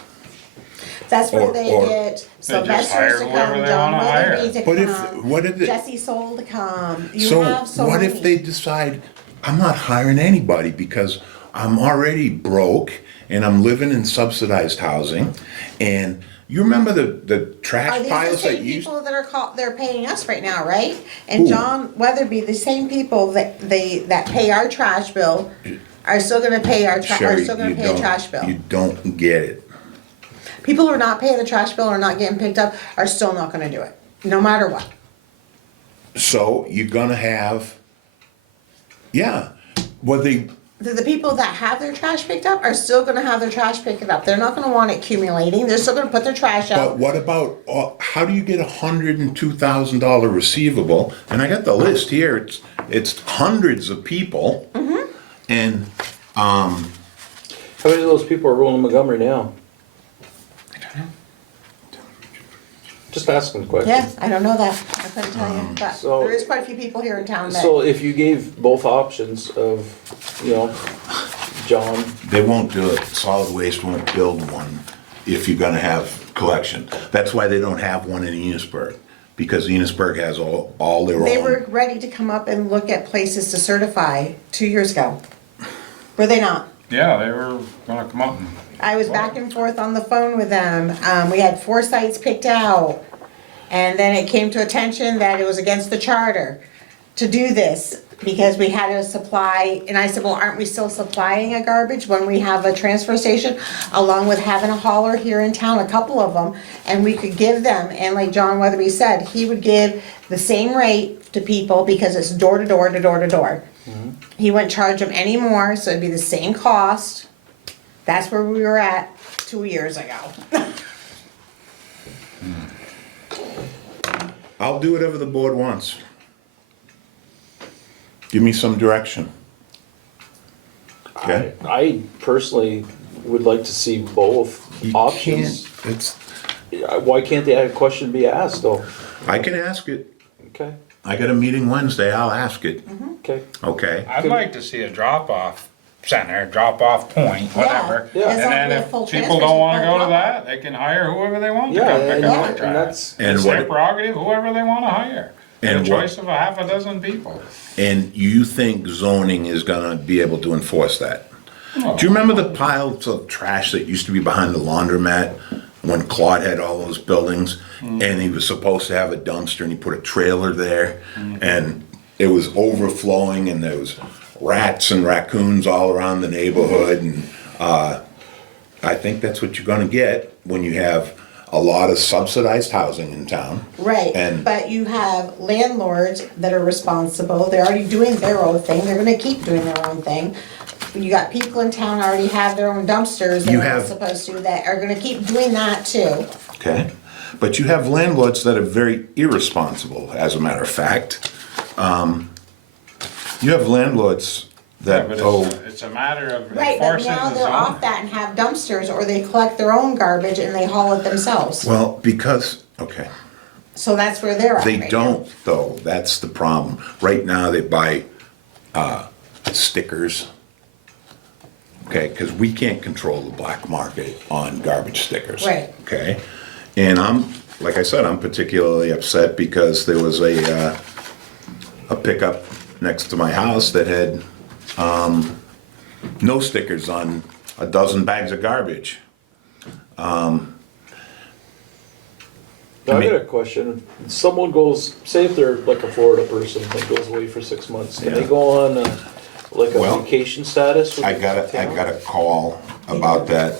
That's where Or- they or- get hire Sylvester's to whoever come, they John wanna Weatherby hire. to But if- come, what if it- Jesse Soul to come. You So have so what many. if they decide, I'm not hiring anybody because I'm already broke and I'm living in subsidized housing? And you remember the Are trash these the piles that same used? people that are they're paying us right now, right? And Who? John Weatherby, the same people that that pay our trash bill are still gonna pay are Sherry, still gonna you pay a don't- trash bill. You don't get it. People who are not paying the trash bill or not getting picked up are still not gonna do it, no matter what. So you're gonna have, yeah, well, The people that have their trash picked up are still gonna have their trash picked up. They're not gonna want it accumulating. They're still gonna put their trash but out. what about, how do you get $102,000 receivable? And I got the list here, it's hundreds of people. Mm-hmm. And, How many of those people are rolling in Montgomery now? Just asking the question. Yeah, I don't know that. I couldn't tell you, but So- there is quite a few people here in town that. So if you gave both options of, you know, John, they won't do it, solid waste won't build one if you're gonna have collection. That's why they don't have one in Enosburg, because Enosburg has all their They own. were ready to come up and look at places to certify 2 years ago. Were they not? Yeah, they were gonna come up and, I was back and forth on the phone with them. We had 4 sites picked out. And then it came to attention that it was against the charter to do this because we had to supply, and I said, well, aren't we still supplying a garbage when we have a transfer station? Along with having a hauler here in town, a couple of them, and we could give them, and like John Weatherby said, he would give the same rate to people because it's door to door to door to door. He wouldn't charge them any more, so it'd be the same cost. That's where we were at 2 years ago. I'll do whatever the board wants. Give me some direction. Okay? I personally would like to see both You options. can't- It's, Why can't the question be asked though? I can ask it. Okay, I got a meeting Wednesday, I'll ask it, okay. okay? I'd like to see a drop-off center, drop-off point, whatever. Yeah. It's And not then the if full people transfer don't wanna station, go to no. that, they can hire whoever they want to Yeah, come pick and up that- their and trash. that's- And It's their what- prerogative, whoever they wanna hire. And And a what- choice of a half a dozen people. And you think zoning is gonna be able to enforce that? No. Do you remember the piles of trash that used to be behind the laundromat when Claude had all those buildings? And he was supposed to have a dumpster and he put a trailer there and it was overflowing and there was rats and raccoons all around the neighborhood and, I think that's what you're gonna get when you have a lot of subsidized housing in town. Right, And- but you have landlords that are responsible, they're already doing their own thing, they're gonna keep doing their own thing. You got people in town already have their own dumpsters that You are not have- supposed to, that are gonna keep doing that too. Okay, but you have landlords that are very irresponsible, as a matter of fact. You have landlords Yeah, that but owe, it's a matter of Right, but enforcing now the they're off zone. that and have dumpsters, or they collect their own garbage and they haul it themselves. well, because, okay, So that's where they're at they right now. don't though, that's the problem. Right now, they buy, stickers. Okay, because we can't control the black market on garbage stickers. Right. Okay, and like I said, I'm particularly upset because there was a pickup next to my house that had, no stickers on a dozen bags of garbage. Now, I got a question. Someone goes, say if they're like a Florida person that goes away for 6 months, can they Yeah. go on like a Well, vacation status? with I the got town? a call about that.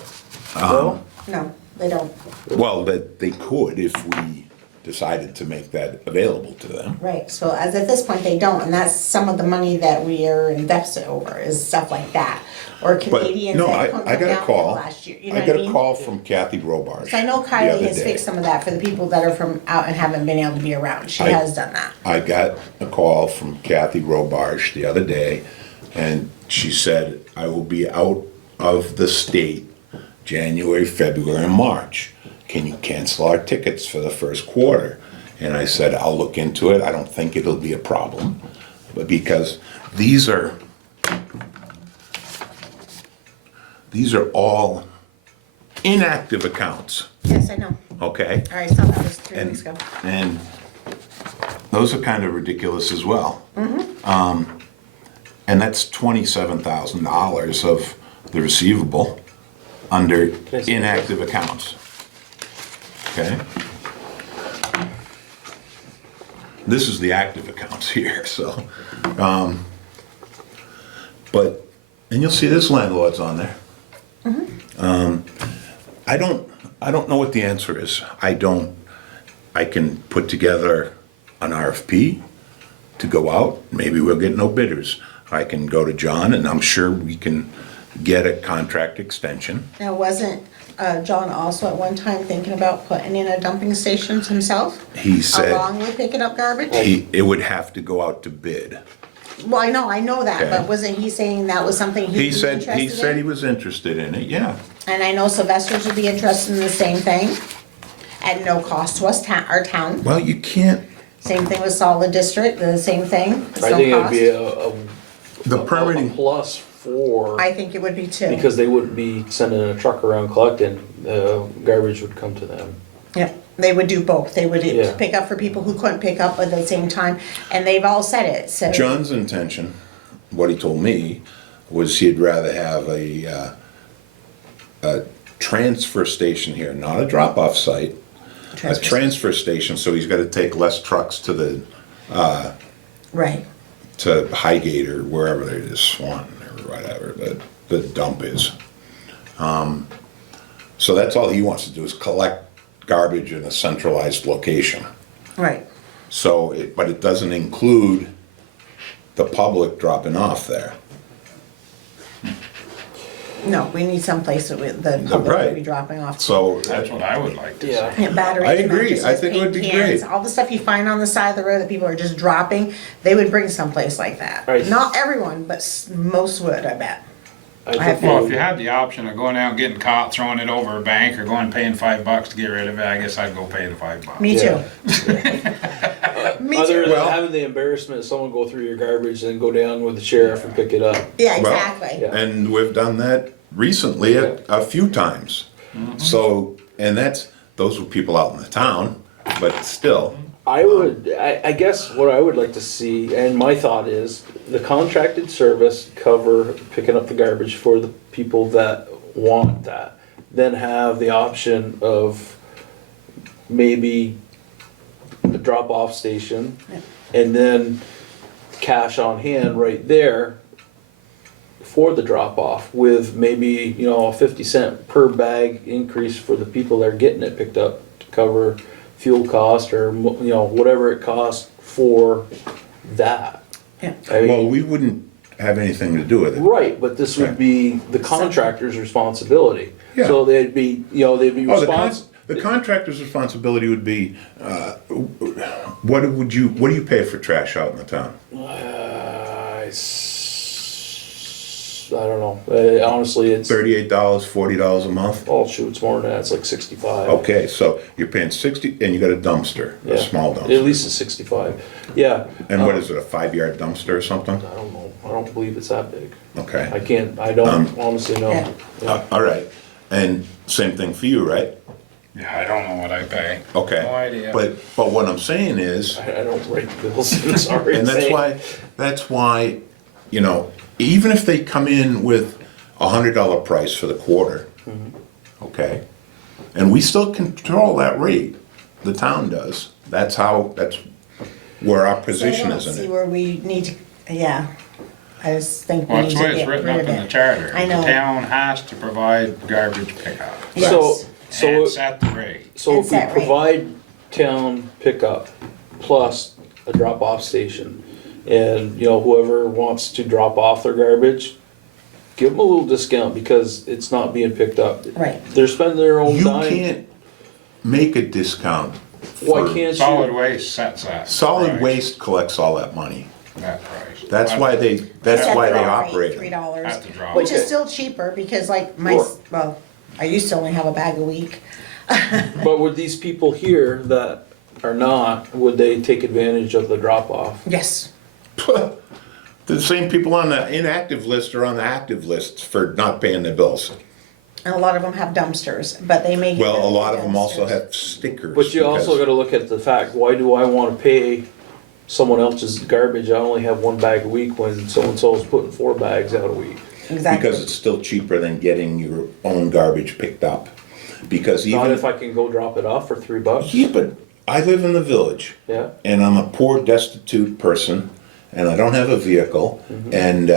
No? No, they don't, Well, that they could if we decided to make that available to them. right, so as at this point, they don't, and that's some of the money that we are in deficit over, is stuff like that. Or But, Canadians no, that couldn't I come got a down for the call. last year, you know I what got I a mean? call from Kathy Robarge. So I know the Kylie other has day. fixed some of that for the people that are from out and haven't been able to be around, she I- has done that. I got a call from Kathy Robarge the other day, and she said, I will be out of the state January, February, and March. Can you cancel our tickets for the first quarter? And I said, I'll look into it. I don't think it'll be a problem, but because these are all inactive accounts, Yes, I know, okay? alright, saw that was 3 And, weeks ago. and those are kind of ridiculous as well. And that's $27,000 of the receivable under I see? inactive accounts. Okay? This is the active accounts here, so, but, and you'll see this landlord's on there. I don't know what the answer is. I can put together an RFP to go out, maybe we'll get no bidders. I can go to John, and I'm sure we can get a contract extension. Now, wasn't John also at one time thinking about putting in a dumping station himself? He said Along with picking up garbage? it would have to go out to bid. Well, I know that, Okay. but wasn't he saying that was something he'd be He interested in? said he was interested in it, yeah. And I know Sylvester's would be interested in the same thing, at no cost to us, our town. Well, you can't, Same thing with Solid District, the same thing, it's I no think it'd cost. be a the permitting, plus for, I think it would be too. because they wouldn't be sending a truck around collecting, garbage would come to them. Yep, they would do both, they would Yeah. pick up for people who couldn't pick up at the same time, and they've all said it, so. John's intention, what he told me, was he'd rather have a transfer station here, not a drop-off site. A transfer station, so he's gotta take less trucks to the, Right, to Highgate or wherever it is, Swan or whatever the dump is. So that's all he wants to do is collect garbage in a centralized location. right. So, but it doesn't include the public dropping off there. No, we need someplace that the public would right. be dropping off. So, That's what I would like to see. Yeah. Yeah, battery. I agree. I think it would be great. All the stuff you find on the side of the road that people are just dropping, they would bring someplace like that. Right. Not everyone, but most would, I bet. I have think Well, if you had the option of going out and getting caught throwing it over a bank or going and paying $5 to get rid of it, I guess I'd go pay the $5. Me Yeah. too. Me Other too. than Well- having the embarrassment of someone go through your garbage and go down with the sheriff and pick it up. Yeah, Well, exactly. Yeah. and we've done that recently a few times. So, and those were people out in the town, but still, I guess what I would like to see, and my thought is, the contracted service cover picking up the garbage for the people that want that. Then have the option of maybe a drop-off station, and then cash on hand right there for the drop off with maybe, you know, a 50 cent per bag increase for the people that are getting it picked up to cover fuel cost or, you know, whatever it costs for that. Yeah. I mean, Well, we wouldn't have anything to do with it. right, but this would be the contractor's responsibility. Yeah. So they'd be, you know, they'd be Oh, responsible. the contractor's responsibility would be, what do you pay for trash out in the town? I don't know. Honestly, it's, $38, $40 a month? oh shoot, it's more than that. It's like 65. Okay, so you're paying 60, and you got a dumpster, a Yeah. small At dumpster. least it's 65. Yeah. And what is it, a 5-yard dumpster or something? I don't know. I don't believe it's that big. Okay. I don't honestly know. Yeah. All right, and same thing for you, right? Yeah, I don't know what I pay. Okay. No idea. But what I'm saying is, I don't write bills. I'm sorry. and to say. that's why, you know, even if they come in with $100 price for the quarter, okay, and we still control that rate, the town does. That's where our position So I is don't see in it. where we need to, yeah. I just think we Well, need that's to the way it's get written rid up of in the it. charter. I know. The town has to provide garbage pickup. Yes. And set the rate. So It's if we that rate. provide town pickup plus a drop-off station, and, you know, whoever wants to drop off their garbage, give them a little discount because it's not being picked up. Right. They're spending their own You dime. can't make a discount. Why for- can't Solid you? waste sets that. Solid price, waste collects all that money. That price. That's why they Set operate $3, them. At the drop. which is Okay. still cheaper because like Sure. well, I used to only have a bag a week. But would these people here that are not, would they take advantage of the drop-off? Yes. The same people on the inactive list are on the active list for not paying their bills. And a lot of them have dumpsters, but they may. Well, a lot of them also dumpsters. have stickers. But you also because- gotta look at the fact, why do I wanna pay someone else's garbage? I only have one bag a week when so-and-so is putting 4 bags out a week. Exactly. Because it's still cheaper than getting your own garbage picked up. Because Not even, if I can go drop it off for $3. yeah, but I live in the village. Yeah. And I'm a poor destitute person, and I don't have a vehicle, and,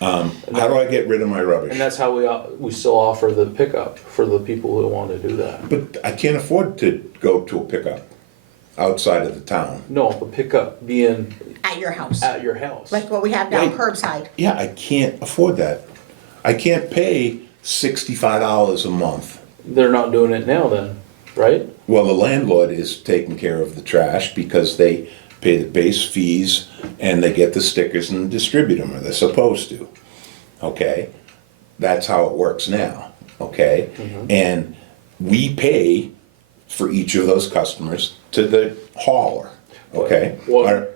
how do I get rid of my rubbish? And that's how we still offer the pickup for the people who wanna do that. But I can't afford to go to a pickup outside of the town. No, the pickup being At your house, at your house. like what we have now, Right. curbside. Yeah, I can't afford that. I can't pay $65 a month. They're not doing it now then, right? Well, the landlord is taking care of the trash because they pay the base fees and they get the stickers and distribute them, or they're supposed to. Okay? That's how it works now. Okay? And we pay for each of those customers to the hauler. Okay? What- Our-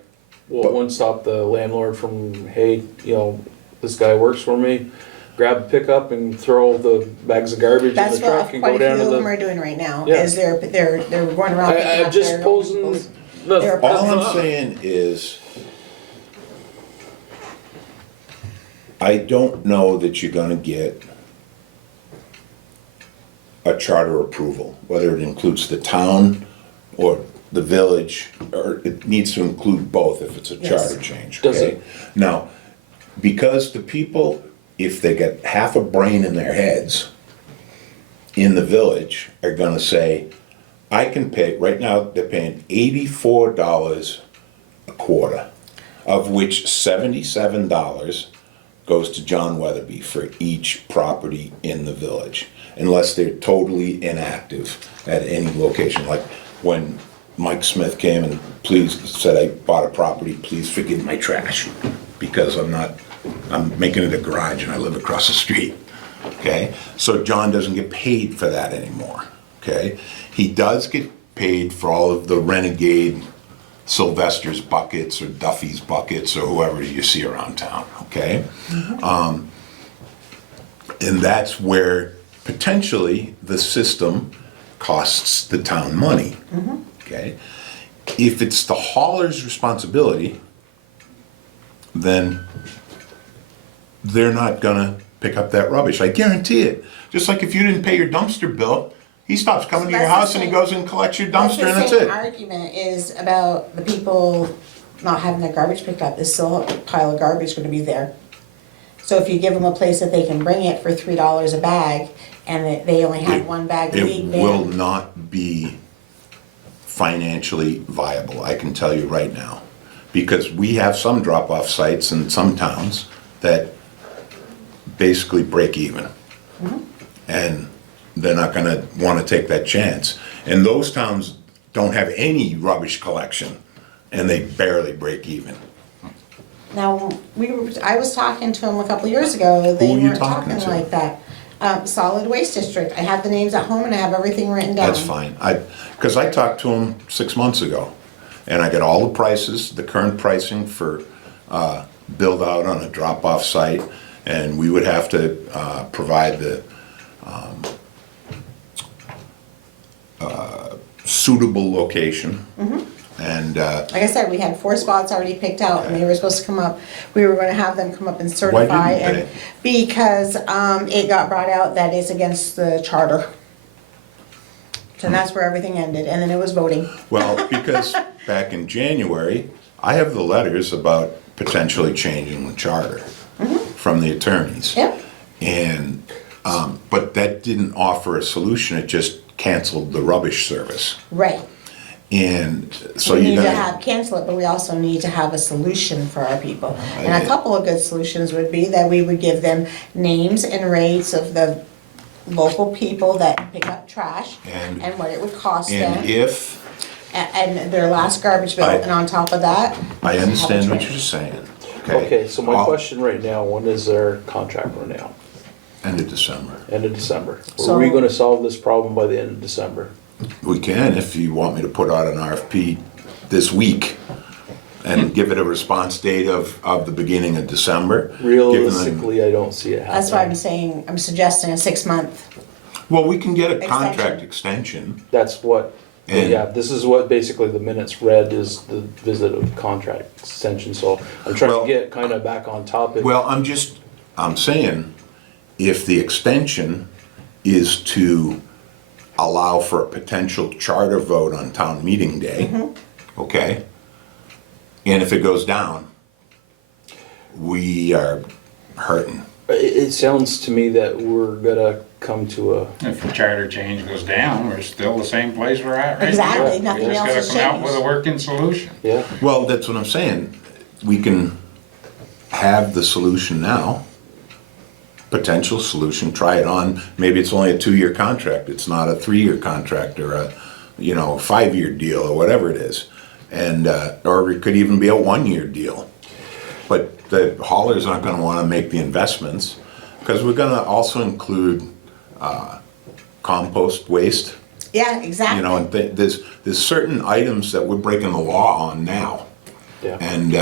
Well, it But- wouldn't stop the landlord from, hey, you know, this guy works for me, grab a pickup and throw the bags of garbage in the That's truck what and quite go a few down of to them are the. doing right now, Yeah. is they're going around picking I'm up just their own posing people's- the. They're All I'm the- saying is, I don't know that you're gonna get a charter approval, whether it includes the town or the village, or it needs to include both if it's a Yes. charter change, Does okay? it? Now, because the people, if they get half a brain in their heads in the village, are gonna say, I can pay, right now, they're paying $84 a quarter, of which $77 goes to John Weatherby for each property in the village, unless they're totally inactive at any location. Like when Mike Smith came and said, I bought a property, please forgive my trash, because I'm making it a garage and I live across the street. Okay, so John doesn't get paid for that anymore. Okay, he does get paid for all of the renegade Sylvester's buckets or Duffy's buckets or whoever you see around town. Okay, and that's where potentially the system costs the town money. Okay, if it's the hauler's responsibility, then they're not gonna pick up that rubbish. I guarantee it. Just like if you didn't pay your dumpster bill, he stops coming to your That's the house and he same- goes and collects your dumpster and that's the same it. argument is about the people not having their garbage picked up, there's still a pile of garbage gonna be there. So if you give them a place that they can bring it for $3 a bag, and that they only have one bag a week, It will not be financially viable, I can tell you right now. Because we have some drop-off sites in some towns that basically break even. And they're not gonna wanna take that chance. And those towns don't have any rubbish collection, and they barely break even. Now, I was talking to them a couple years ago, they Who are you weren't talking talking to? like that. Solid Waste District, I have the names at home and I have everything written down. That's fine. Because I talked to them 6 months ago, and I got all the prices, the current pricing for build out on a drop-off site, and we would have to provide the suitable location. And Like I said, we had 4 spots already picked out, and they were supposed to come up, we were gonna have them come up and certify. didn't And because it got brought out that it's against the charter. So that's where everything ended, and then it was voting. well, because back in January, I have the letters about potentially changing the charter from the attorneys. Yep. And, but that didn't offer a solution, it just canceled the rubbish service. Right. And so We you're need to gonna, have, cancel it, but we also need to have a solution for our people. And I- a couple of good solutions would be that we would give them names and rates of the local people that pick up trash And- and what it would cost them, and if, and their last garbage bill, I- and on top of that. I understand have a what trailer. you're saying, Okay, so my I'll- question right now, when is their contract run out? End of December. End of December. So- Are we gonna solve this problem by the end of December? We can, if you want me to put out an RFP this week and give it a response date of the beginning of December. give them- Realistically, I don't see it happening. That's why I'm saying, I'm suggesting a 6-month. Well, we can get a Extension. contract extension. That's what, And- yeah, this is what basically the minutes read is the visit of contract extension, so I'm trying Well- to get kinda back on topic. Well, I'm saying, if the extension is to allow for a potential charter vote on town meeting day, okay? And if it goes down, we are hurting. It sounds to me that we're gonna come to a, If the charter change goes down, we're still the same place we're at right now. Exactly, Yeah. nothing Just else has gotta come out with a changed. working solution. yeah, Well, that's what I'm saying. We can have the solution now, potential solution, try it on. Maybe it's only a 2-year contract. It's not a 3-year contract or a, 5-year deal or whatever it is. And, or it could even be a 1-year deal. But the haulers aren't gonna wanna make the investments, because we're gonna also include, compost waste. Yeah, exactly. And there's certain items that we're breaking the law on now. yeah. And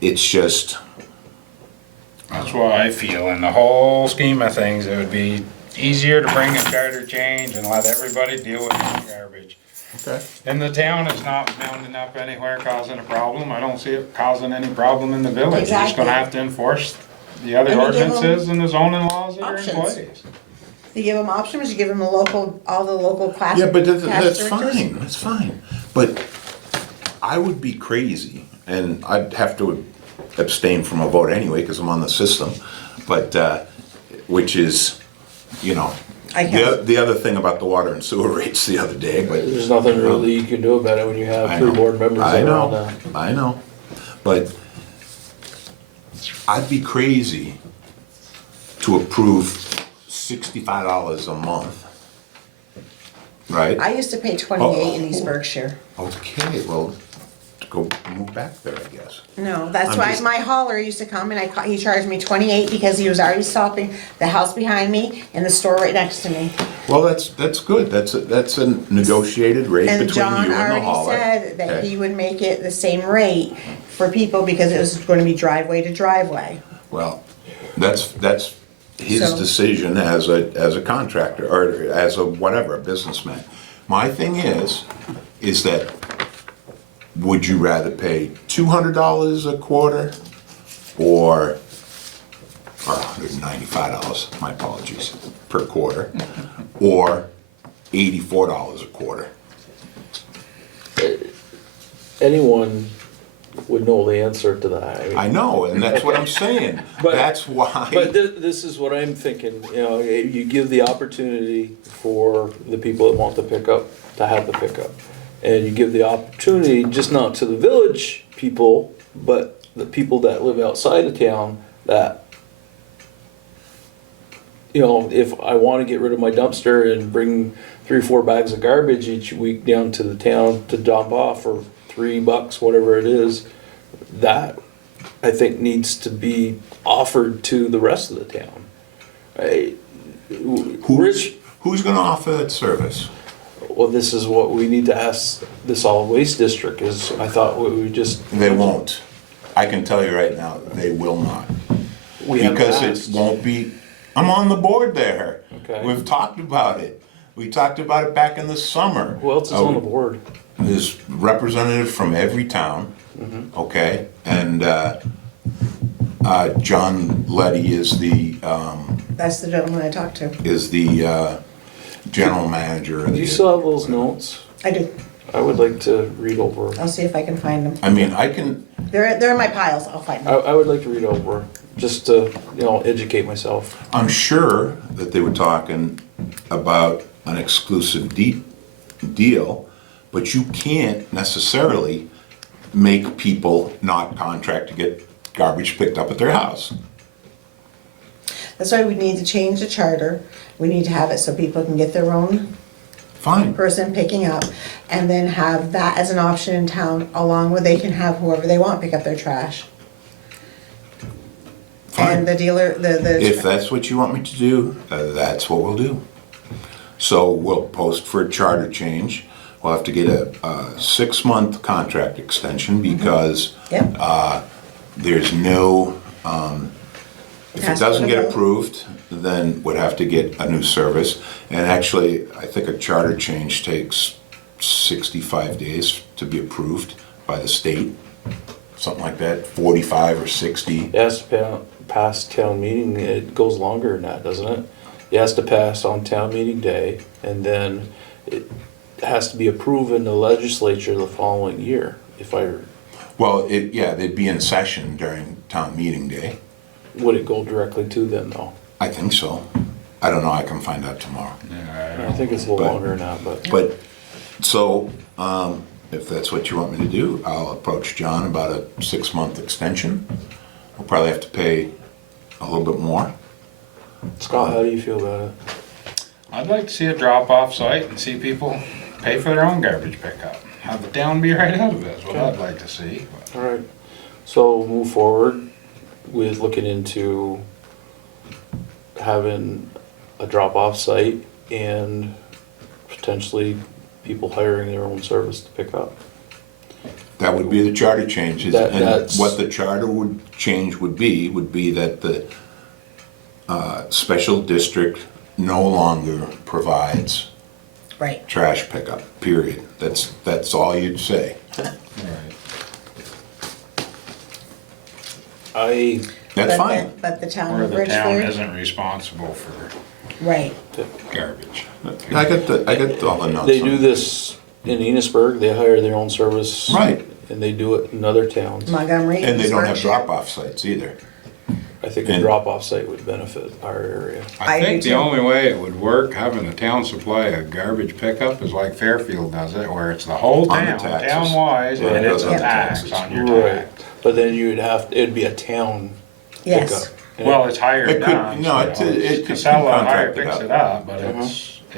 it's just, That's why I feel in the whole scheme of things, it would be easier to bring a charter change and let everybody deal with the garbage. okay. And the town is not mounting up anywhere causing a problem. I don't see it causing any problem in the village. You're just Exactly. gonna have to enforce the other And you give them ordinances and the zoning laws that are in options. place. You give them options, you give them all the local class. Yeah, but that's cash directors. fine, that's fine. But I would be crazy, and I'd have to abstain from a vote anyway, because I'm on the system, but, which is, I can't. the other thing about the water and sewer rates the other day, but. There's nothing really you can do about it when you have I 3 know. board members I that are on know, that. I know, but I'd be crazy to approve $65 a month, right? I used to pay 28 in East Berkshire. Okay, well, go move back there, I guess. No, that's I'm why just- my hauler used to come and he charged me 28 because he was already stopping the house behind me and the store right next to me. Well, that's good, that's a negotiated rate And between you John and the already hauler. said that Okay. he would make it the same rate for people because it was gonna be driveway to driveway. Well, that's his So- decision as a contractor, or as a whatever, a businessman. My thing is that, would you rather pay $200 a quarter or $195, my apologies, per quarter, or $84 a quarter? Anyone would know the answer to that. I know, and that's what I'm saying. But- That's why. But this is what I'm thinking, you know, you give the opportunity for the people that want the pickup to have the pickup. And you give the opportunity, just not to the village people, but the people that live outside of town that, you know, if I wanna get rid of my dumpster and bring 3 or 4 bags of garbage each week down to the town to dump off for $3, whatever it is, that I think needs to be offered to the rest of the town. Right? Who's gonna offer that service? Well, this is what we need to ask the solid waste district is, I thought we just. They won't. I can tell you right now, they will not. We haven't Because asked. it won't be, I'm on the board there. Okay. We've talked about it. We talked about it back in the summer. Who else is on the board? There's representative from every town, okay? And John Letty is the That's the gentleman I talked to. general manager. of Do you the- still have those notes? I do. I would like to read over. I'll see if I can find them. I mean, I can, They're in my piles. I'll find them. I would like to read over, just to, you know, educate myself. I'm sure that they were talking about an exclusive deal, but you can't necessarily make people not contract to get garbage picked up at their house. That's why we need to change the charter. We need to have it so people can get their own Fine. person picking up, and then have that as an option in town, along with they can have whoever they want pick up their trash. Fine. And the dealer, If that's what you want me to do, that's what we'll do. So we'll post for a charter change. We'll have to get a 6-month contract extension because Yep. there's no, if it Has to doesn't get go. approved, then we'd have to get a new service. And actually, I think a charter change takes 65 days to be approved by the state, something like that, 45 or 60. It has to pass town meeting, it goes longer than that, doesn't it? It has to pass on town meeting day, and then it has to be approved in the legislature the following year, if Well, they'd be in session during town meeting day. would it go directly to them though? I think so. I don't know, I can find out tomorrow. I think it's a little But- longer than that, but. But, so, if that's what you want me to do, I'll approach John about a 6-month extension. We'll probably have to pay a little bit more. Scott, how do you feel about it? I'd like to see a drop-off site and see people pay for their own garbage pickup. Have the town be right out of it is what I'd like to see. All right, so we'll move forward with looking into having a drop-off site and potentially people hiring their own service to pick up. That would be the charter changes. That- And that's- what the charter would change would be that the special district no longer provides right. trash pickup, period. That's all you'd say. I, That's But fine. But the town Where of the town Richford, isn't responsible for right. garbage. I got all the notes. they on do it. this in Enosburg, they hire their own service. Right. And they do it in other towns. Montgomery. And they don't have Berkshire. drop-off sites either. I think a And- drop-off site would benefit our area. I I think do the too. only way it would work, having the town supply a garbage pickup is like Fairfield does it, where it's the whole On the town, taxes. town-wise, Yeah, and it it's goes a on the tax taxes. on your Right, tax. but then it'd be a town Yes. pickup. And Well, it's hired It could- down. no, it could Casella contract hire it picks out. it up, but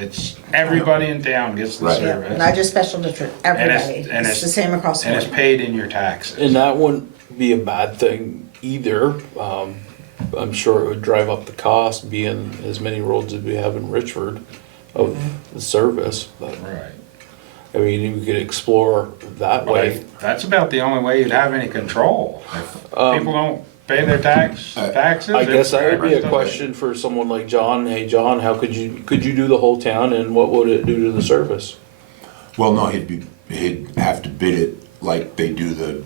it's, everybody in town gets the Right. Yeah, service. not just special district, everybody. and It's the same across the And it's board. paid in your taxes. And that wouldn't be a bad thing either. I'm sure it would drive up the cost, being as many roads as we have in Richford of the service, but, Right. I mean, we could explore that But way. that's about the only way you'd have any control. If people don't pay their taxes. I guess that would be a it's- question for someone like John. Hey, John, how could you do the whole town and what would it do to the service? Well, no, he'd have to bid it like they do the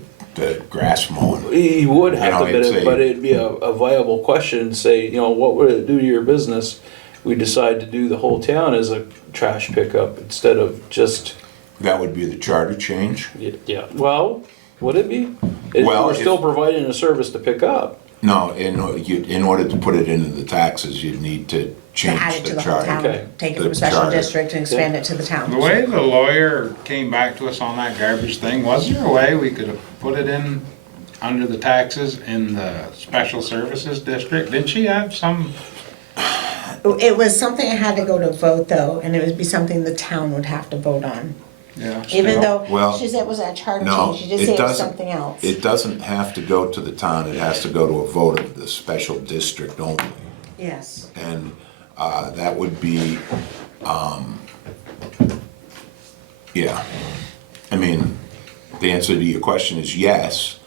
grass mowing. He would have You know, to bid it's it, a- but it'd be a viable question, say, you know, what would it do to your business? We decide to do the whole town as a trash pickup instead of just, That would be the charter change. yeah, well, Would it be? Well, We're if- still providing a service to pick up. No, in order to put it into the taxes, you'd need to To change add it to the the whole charter. town, Okay. take it The from special charter. district and expand it to the town. The way the lawyer came back to us on that garbage thing, was there a way we could have put it in under the taxes in the special services district? Didn't she have some, It was something that had to go to vote though, and it would be something the town would have to vote on. yeah, Even still? though Well, she said it was a charter no, change, she just it said it was doesn't- something else. It doesn't have to go to the town, it has to go to a vote of the special district only. Yes. And that would be, yeah. I mean, the answer to your question is yes,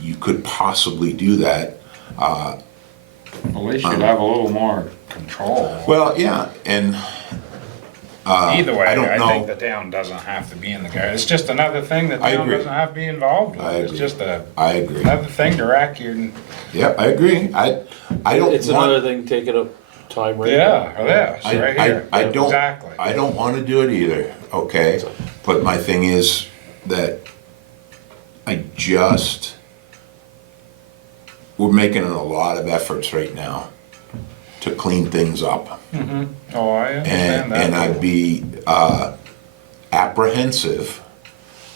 you could possibly do that. At least you'd have a little more control. Well, yeah, and Either way, I don't I think know. the town doesn't have to be in the garbage. It's just another thing the I town agree. doesn't have to be involved I with. It's agree. just I agree. another thing to rack your, Yeah, I agree. I don't It's another want, thing taking up time right yeah, now. yes, right here. I don't, Exactly. I don't wanna do it either, okay? But my thing is that we're making a lot of efforts right now to clean things up. Oh, I understand that. And I'd be apprehensive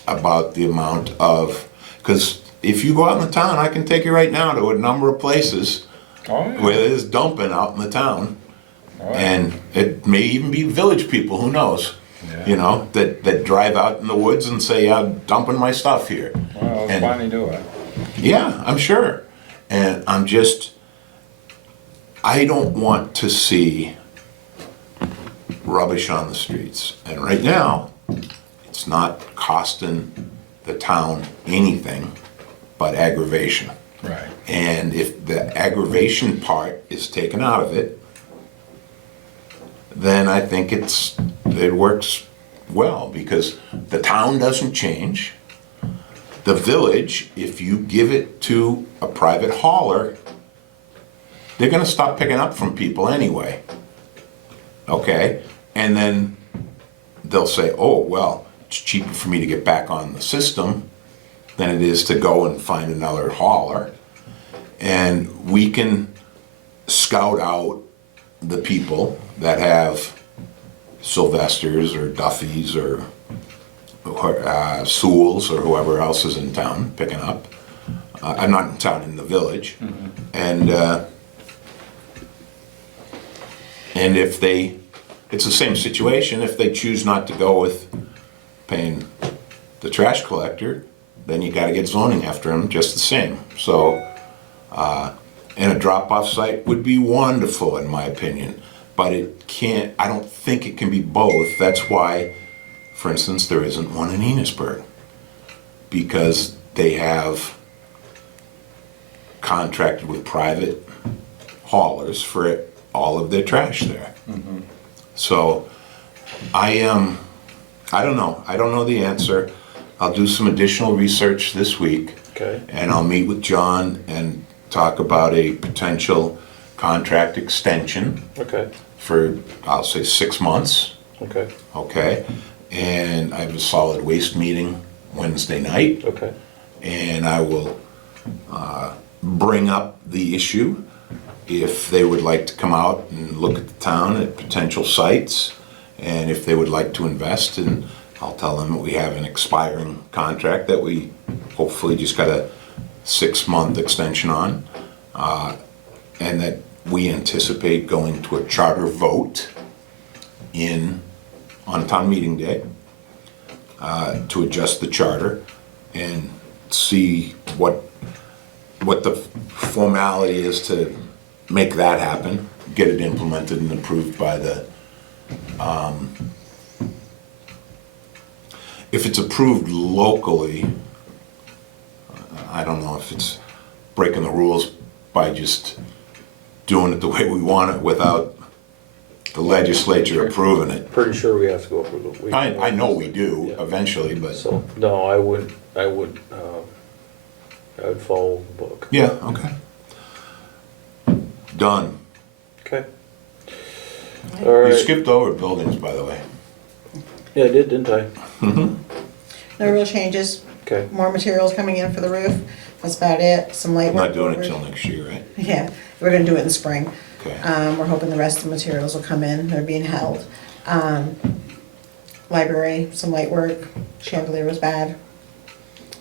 about the amount of, because if you go out in the town, I can take you right now to a number of places Oh, yeah. where there's dumping out in the town. Oh, yeah. And it may even be village people, who knows? Yeah. You know, that drive out in the woods and say, I'm dumping my stuff here. Well, there's And- plenty do it. Yeah, I'm sure. And I don't want to see rubbish on the streets. And right now, it's not costing the town anything but aggravation. Right. And if the aggravation part is taken out of it, then I think it works well, because the town doesn't change. The village, if you give it to a private hauler, they're gonna stop picking up from people anyway. Okay? And then they'll say, oh, well, it's cheaper for me to get back on the system than it is to go and find another hauler. And we can scout out the people that have Sylvesters or Duffys or Sewells or whoever else is in town picking up. I'm not in town, in the village. And if it's the same situation, if they choose not to go with paying the trash collector, then you gotta get zoning after them just the same. So, and a drop-off site would be wonderful in my opinion, but I don't think it can be both. That's why, for instance, there isn't one in Enosburg, because they have contracted with private haulers for all of their trash there. So I don't know. I don't know the answer. I'll do some additional research this week. Okay. And I'll meet with John and talk about a potential contract extension Okay, for, I'll say, 6 months, okay, okay? And I have a solid waste meeting Wednesday night, okay. and I will bring up the issue if they would like to come out and look at the town at potential sites, and if they would like to invest, and I'll tell them that we have an expiring contract that we hopefully just got a 6-month extension on, and that we anticipate going to a charter vote on town meeting day to adjust the charter and see what the formality is to make that happen, get it implemented and approved by the, if it's approved locally, I don't know if it's breaking the rules by just doing it the way we want it without the legislature approving it. Pretty sure we have to go through the. I know we do Yeah. eventually, but, So, no, I would follow the book. yeah, okay. Done. Okay. You All right. skipped over buildings, by the way. Yeah, I did, didn't I? No real changes. Okay. More materials coming in for the roof. That's about it. Some light work. Not doing it over- till next year, right? Yeah, we're gonna do it in spring. Okay. We're hoping the rest of the materials will come in. They're being held. Library, some light work. Chandelier was bad.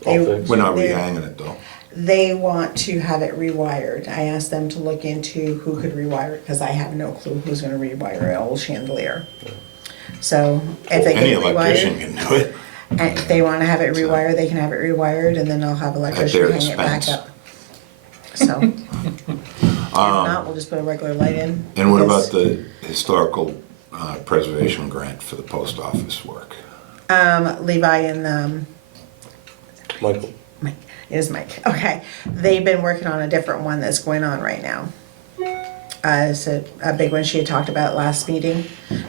All fixed. We're not They're- rehanging it though. They want to have it rewired. I asked them to look into who could rewire it, because I have no clue who's gonna rewire an old chandelier. So if they Any get it electrician rewired, can do it. and if they wanna have it rewired, they can have it rewired, and then I'll have electrician their hang it back expense. up. So, if not, we'll just put a regular light in. And what because, about the historical preservation grant for the post office work? Levi and, Michael. Mike, it is Mike, okay. They've been working on a different one that's going on right now. It's a big one she had talked about last meeting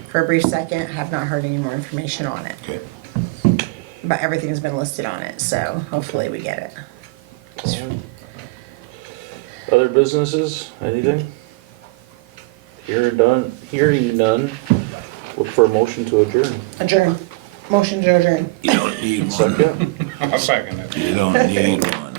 for a brief second, have not heard any more information on it. Okay. But everything's been listed on it, so hopefully we get it. Alright. Other businesses, anything? Hearing none, look for a motion to adjourn. Adjourn, motion to adjourn. You don't need one. Second, I'll second it. You don't need one.